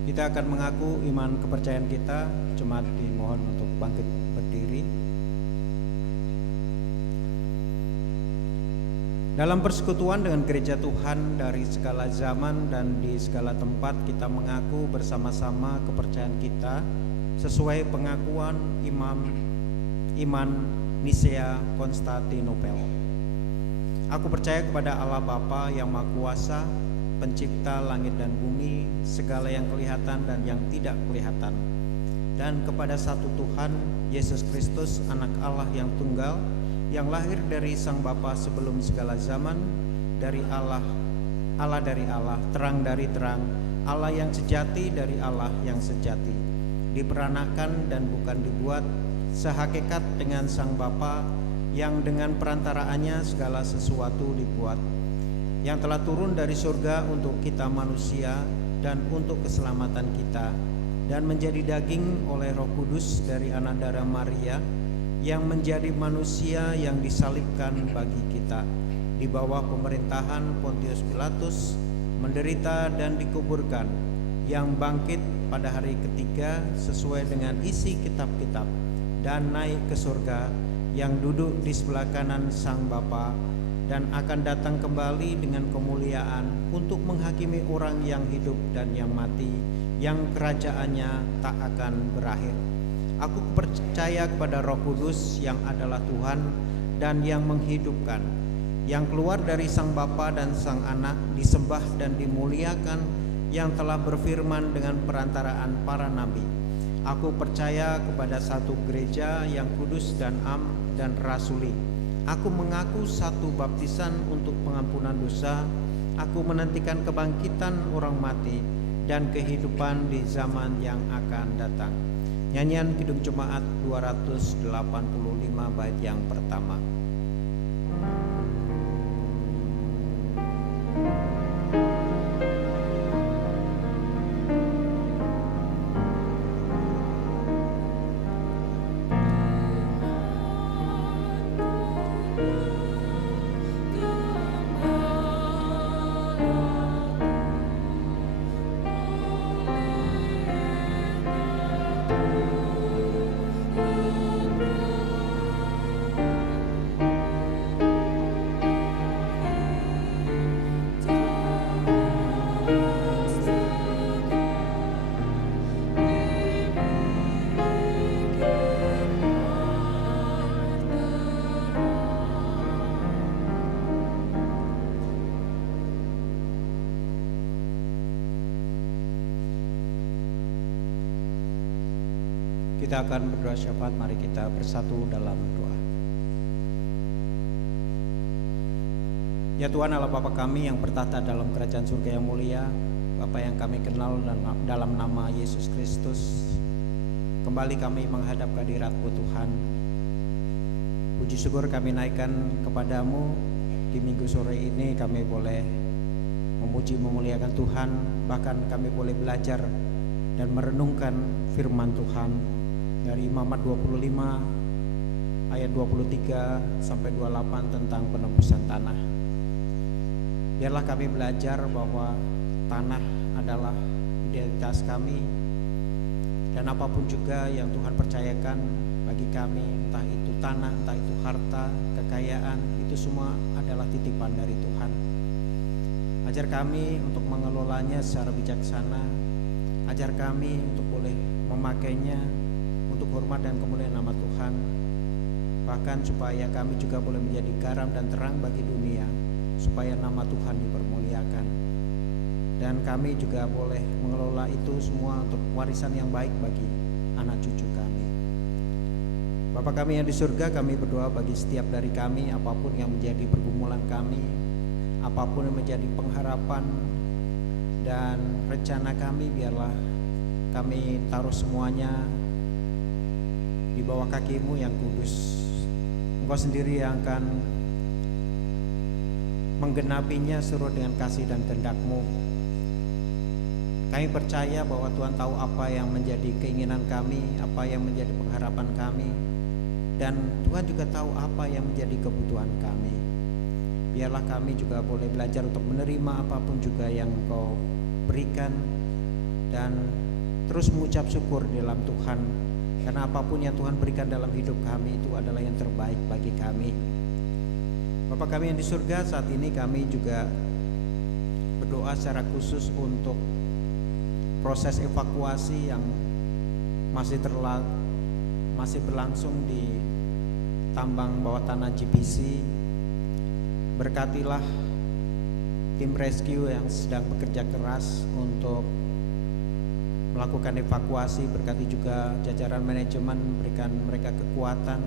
Kita akan mengaku iman kepercayaan kita. Jemaat dimohon untuk bangkit berdiri. Dalam persekutuan dengan gereja Tuhan dari segala zaman dan di segala tempat, kita mengaku bersama-sama kepercayaan kita sesuai pengakuan iman Nisea Konstantinopel. Aku percaya kepada Allah Bapa yang Maha Kuasa, Pencipta langit dan bumi, segala yang kelihatan dan yang tidak kelihatan, dan kepada satu Tuhan, Yesus Kristus, Anak Allah yang tunggal, yang lahir dari Sang Bapa sebelum segala zaman, dari Allah dari Allah, terang dari terang, Allah yang sejati dari Allah yang sejati, diperanakan dan bukan dibuat, sehakikat dengan Sang Bapa, yang dengan perantaraannya segala sesuatu dibuat, yang telah turun dari surga untuk kita manusia dan untuk keselamatan kita, dan menjadi daging oleh Roh Kudus dari anak darah Maria, yang menjadi manusia yang disalibkan bagi kita, di bawah pemerintahan Pontius Pilatus, menderita dan dikuburkan, yang bangkit pada hari ketiga sesuai dengan isi kitab-kitab, dan naik ke surga, yang duduk di sebelah kanan Sang Bapa, dan akan datang kembali dengan kemuliaan untuk menghakimi orang yang hidup dan yang mati, yang kerajaannya tak akan berakhir. Aku percaya kepada Roh Kudus yang adalah Tuhan dan yang menghidupkan, yang keluar dari Sang Bapa dan Sang Anak, disembah dan dimuliakan, yang telah berfirman dengan perantaraan para nabi. Aku percaya kepada satu gereja yang kudus dan am dan rasuli. Aku mengaku satu baptisan untuk pengampunan dosa. Aku menantikan kebangkitan orang mati dan kehidupan di zaman yang akan datang. Nyanyian Kidung Jemaat 285 bait yang pertama. Kita akan berdoa syafaat, mari kita bersatu dalam doa. Ya Tuhan Allah Bapa kami yang bertahta dalam kerajaan surga yang mulia, Bapa yang kami kenal dalam nama Yesus Kristus, kembali kami menghadap kehadirat-Mu Tuhan. Puji syukur kami naikkan kepadamu di minggu sore ini. Kami boleh memuji memuliakan Tuhan, bahkan kami boleh belajar dan merenungkan firman Tuhan dari Imamat 25 ayat 23 sampai 28 tentang penebusan tanah. Biarlah kami belajar bahwa tanah adalah identitas kami, dan apapun juga yang Tuhan percayakan bagi kami, entah itu tanah, entah itu harta, kekayaan, itu semua adalah titipan dari Tuhan. Ajar kami untuk mengelolanya secara bijaksana, ajar kami untuk boleh memakainya untuk hormat dan kemuliaan nama Tuhan, bahkan supaya kami juga boleh menjadi garam dan terang bagi dunia, supaya nama Tuhan dipermuliakan. Dan kami juga boleh mengelola itu semua untuk warisan yang baik bagi anak cucu kami. Bapa kami yang di surga, kami berdoa bagi setiap dari kami, apapun yang menjadi pergumulan kami, apapun yang menjadi pengharapan dan rencana kami, biarlah kami taruh semuanya di bawah kaki-Mu yang kudus. Engkau sendiri yang akan menggenapinya seluruh dengan kasih dan kehendak-Mu. Kami percaya bahwa Tuhan tahu apa yang menjadi keinginan kami, apa yang menjadi pengharapan kami, dan Tuhan juga tahu apa yang menjadi kebutuhan kami. Biarlah kami juga boleh belajar untuk menerima apapun juga yang Engkau berikan, dan terus mengucap syukur di dalam Tuhan, karena apapun yang Tuhan berikan dalam hidup kami itu adalah yang terbaik bagi kami. Bapa kami yang di surga, saat ini kami juga berdoa secara khusus untuk proses evakuasi yang masih berlangsung di tambang bawah tanah GPC. Berkatilah tim rescue yang sedang bekerja keras untuk melakukan evakuasi. Berkati juga jajaran manajemen, berikan mereka kekuatan,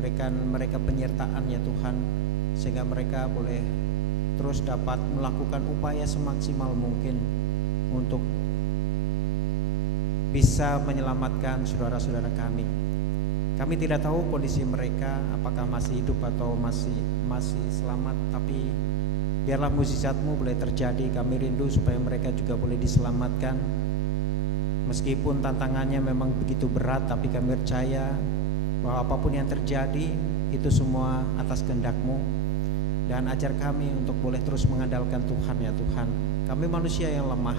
berikan mereka penyertaan ya Tuhan, sehingga mereka boleh terus dapat melakukan upaya semaksimal mungkin untuk bisa menyelamatkan saudara-saudara kami. Kami tidak tahu kondisi mereka, apakah masih hidup atau masih selamat, tapi biarlah mukjizat-Mu boleh terjadi. Kami rindu supaya mereka juga boleh diselamatkan. Meskipun tantangannya memang begitu berat, tapi kami percaya bahwa apapun yang terjadi itu semua atas kehendak-Mu. Dan ajar kami untuk boleh terus mengandalkan Tuhan ya Tuhan. Kami manusia yang lemah.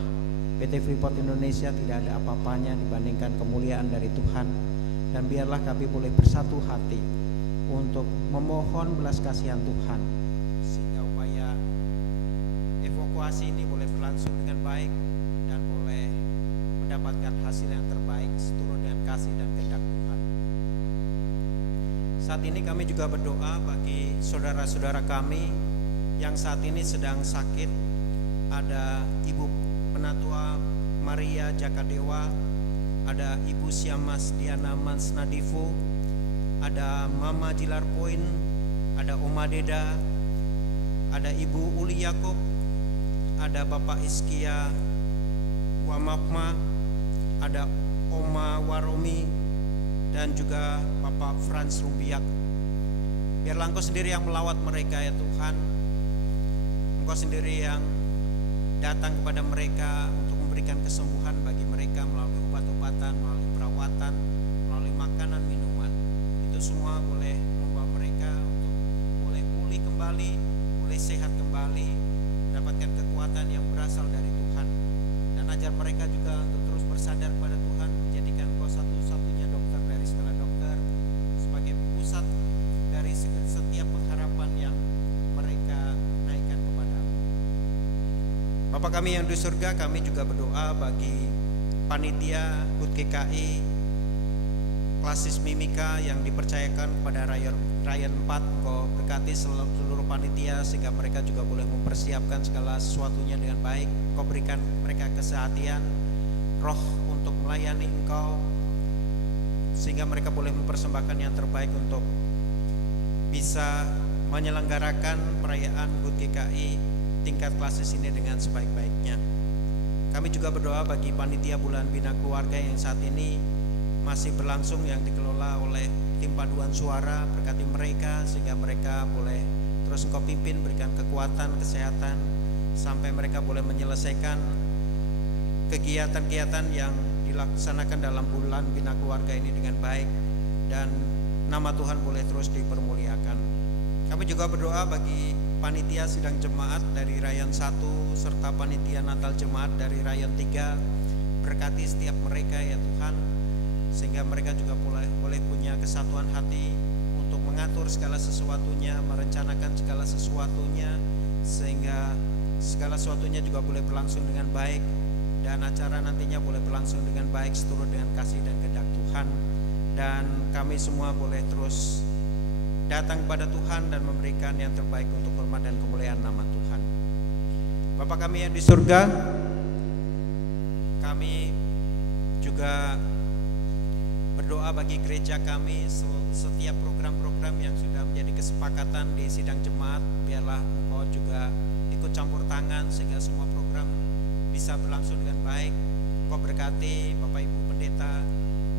PT Freeport Indonesia tidak ada apa-apanya dibandingkan kemuliaan dari Tuhan. Dan biarlah kami boleh bersatu hati untuk memohon belas kasihan Tuhan, sehingga upaya evakuasi ini boleh berlangsung dengan baik dan boleh mendapatkan hasil yang terbaik seturut dengan kasih dan kehendak Tuhan. Saat ini kami juga berdoa bagi saudara-saudara kami yang saat ini sedang sakit. Ada Ibu Penatua Maria Jakadewa, ada Ibu Siamas Diana Mansnadifu, ada Mama Jilar Poin, ada Oma Deda, ada Ibu Uli Yakob, ada Bapak Iskia Wamapma, ada Oma Waromi, dan juga Bapak Frans Rubiak. Biarlah Engkau sendiri yang melawat mereka ya Tuhan. Engkau sendiri yang datang kepada mereka untuk memberikan kesembuhan bagi mereka melalui obat-obatan, melalui perawatan, melalui makanan, minuman. Itu semua boleh membawa mereka untuk boleh pulih kembali, boleh sehat kembali, mendapatkan kekuatan yang berasal dari Tuhan. Dan ajar mereka juga untuk terus bersandar pada Tuhan, menjadikan Engkau satu-satunya dokter dari segala dokter, sebagai pusat dari setiap pengharapan yang mereka naikkan kepada-Mu. Bapak kami yang di surga, kami juga berdoa bagi panitia HUT GKI Klasis Mimika yang dipercayakan kepada Rayan 4. Engkau berkati seluruh panitia sehingga mereka juga boleh mempersiapkan segala sesuatunya dengan baik. Engkau berikan mereka kesehatan, roh untuk melayani Engkau, sehingga mereka boleh mempersembahkan yang terbaik untuk bisa menyelenggarakan perayaan HUT GKI tingkat klasis ini dengan sebaik-baiknya. Kami juga berdoa bagi panitia Bulan Bina Keluarga yang saat ini masih berlangsung, yang dikelola oleh tim paduan suara. Berkati mereka sehingga mereka boleh terus Engkau pimpin, berikan kekuatan, kesehatan, sampai mereka boleh menyelesaikan kegiatan-kegiatan yang dilaksanakan dalam Bulan Bina Keluarga ini dengan baik, dan nama Tuhan boleh terus dipermuliakan. Kami juga berdoa bagi panitia sidang jemaat dari Rayon 1 serta panitia Natal jemaat dari Rayon 3. Berkati setiap mereka ya Tuhan, sehingga mereka juga boleh punya kesatuan hati untuk mengatur segala sesuatunya, merencanakan segala sesuatunya, sehingga segala sesuatunya juga boleh berlangsung dengan baik, dan acara nantinya boleh berlangsung dengan baik seturut dengan kasih dan kehendak Tuhan. Dan kami semua boleh terus datang kepada Tuhan dan memberikan yang terbaik untuk hormat dan kemuliaan nama Tuhan. Bapa kami yang di surga, kami juga berdoa bagi gereja kami, setiap program-program yang sudah menjadi kesepakatan di sidang jemaat, biarlah Engkau juga ikut campur tangan sehingga semua program bisa berlangsung dengan baik. Engkau berkati Bapak Ibu Pendeta,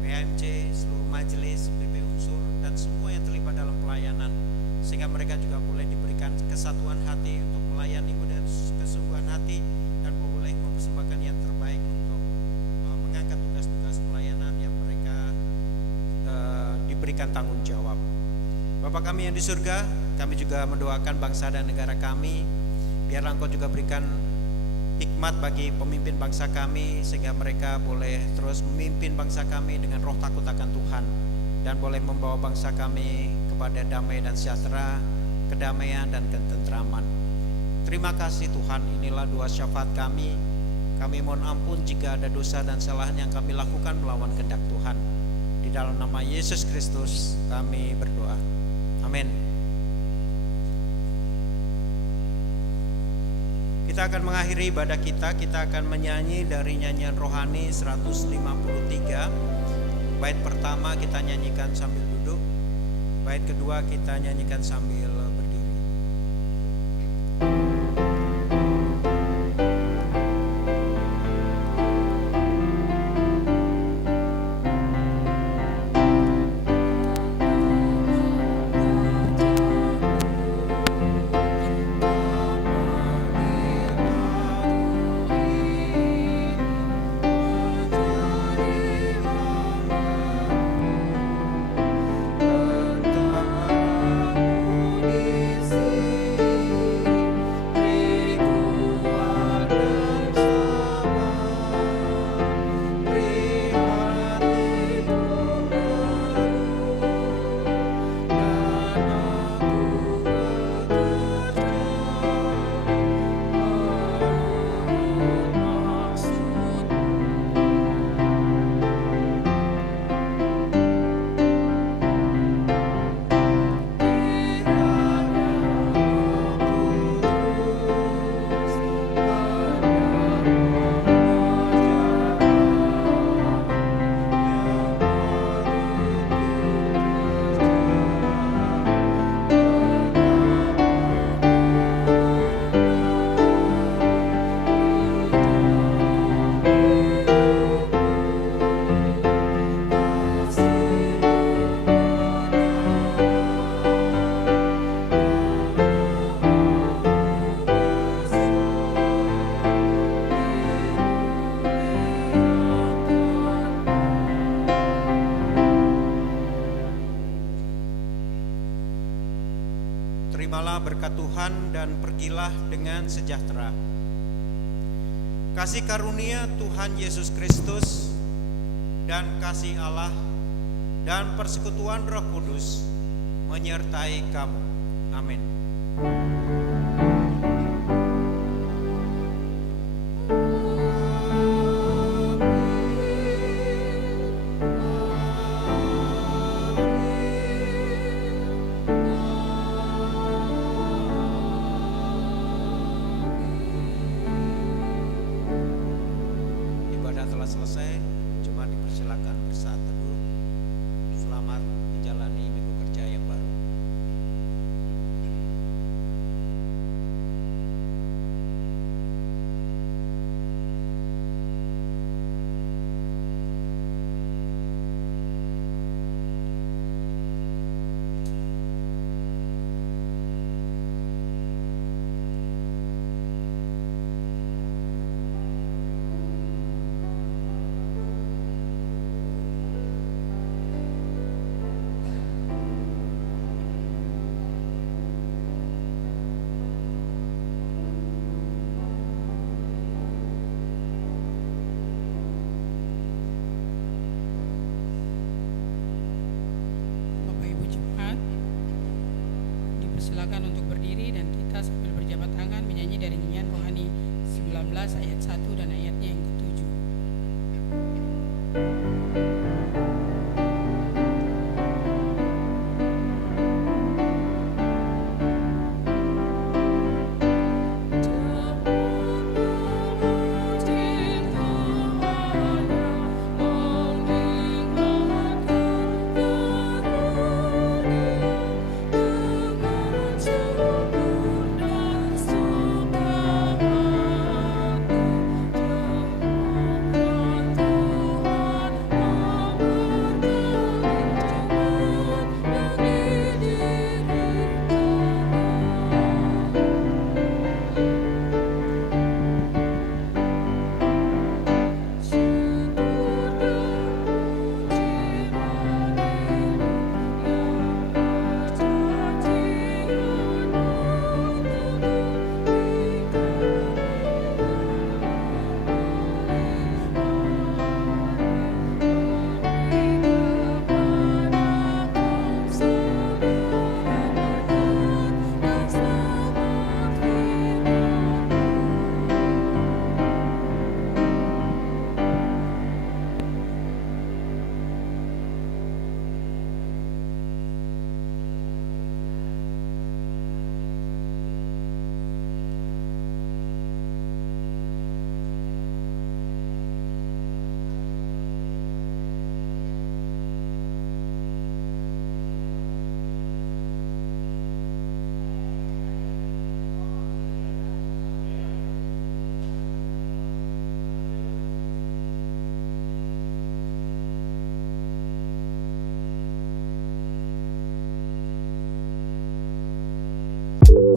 PHMJ, seluruh majelis, BP Unsur, dan semua yang terlibat dalam pelayanan, sehingga mereka juga boleh diberikan kesatuan hati untuk melayani-Mu dengan kesungguhan hati, dan boleh mempersembahkan yang terbaik untuk mengangkat tugas-tugas pelayanan yang mereka diberikan tanggung jawab. Bapa kami yang di surga, kami juga mendoakan bangsa dan negara kami. Biarlah Engkau juga berikan hikmat bagi pemimpin bangsa kami, sehingga mereka boleh terus memimpin bangsa kami dengan roh takut akan Tuhan, dan boleh membawa bangsa kami kepada damai dan sejahtera, kedamaian dan ketentraman. Terima kasih Tuhan, inilah doa syafaat kami. Kami mohon ampun jika ada dosa dan kesalahan yang kami lakukan melawan kehendak Tuhan. Di dalam nama Yesus Kristus kami berdoa. Amin. Kita akan mengakhiri ibadah kita akan menyanyi dari nyanyian rohani 153. Bait pertama kita nyanyikan sambil duduk, bait kedua kita nyanyikan sambil berdiri. Terimalah berkat Tuhan dan pergilah dengan sejahtera. Kasih karunia Tuhan Yesus Kristus dan kasih Allah dan persekutuan Roh Kudus menyertai kamu. Amin. Selesai, cuma dipersilakan bersaat teduh. selamat menjalani minggu kerja yang baru. Bapak Ibu jemaat, dipersilakan untuk berdiri dan kita sambil berjabat tangan menyanyi dari nyanyian rohani 19 ayat 1 dan ayatnya yang ke-7.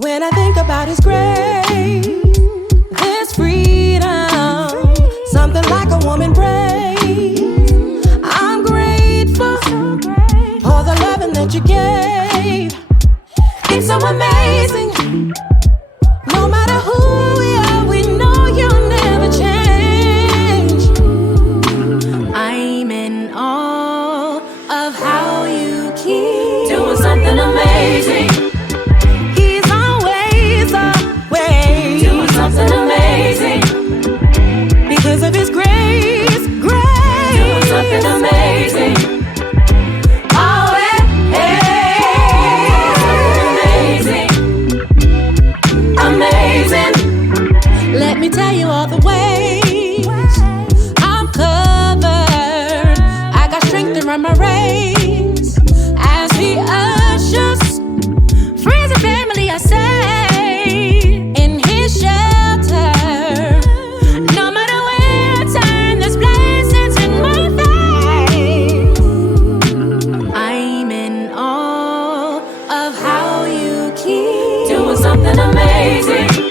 When I think about His grace, there's freedom, something like a woman praise. I'm grateful for the loving that you gave. It's so amazing. No matter who we are, we know you'll never change. I'm in awe of how you keep doing something amazing. Something amazing because of His grace, doing something amazing. Oh, amazing, amazing. Let me tell you all the ways I'm covered. I got strength to run my race as He ushers friends and family. I say in His shelter. No matter where I turn, there's blessings in my face. I'm in awe of how you keep doing something amazing.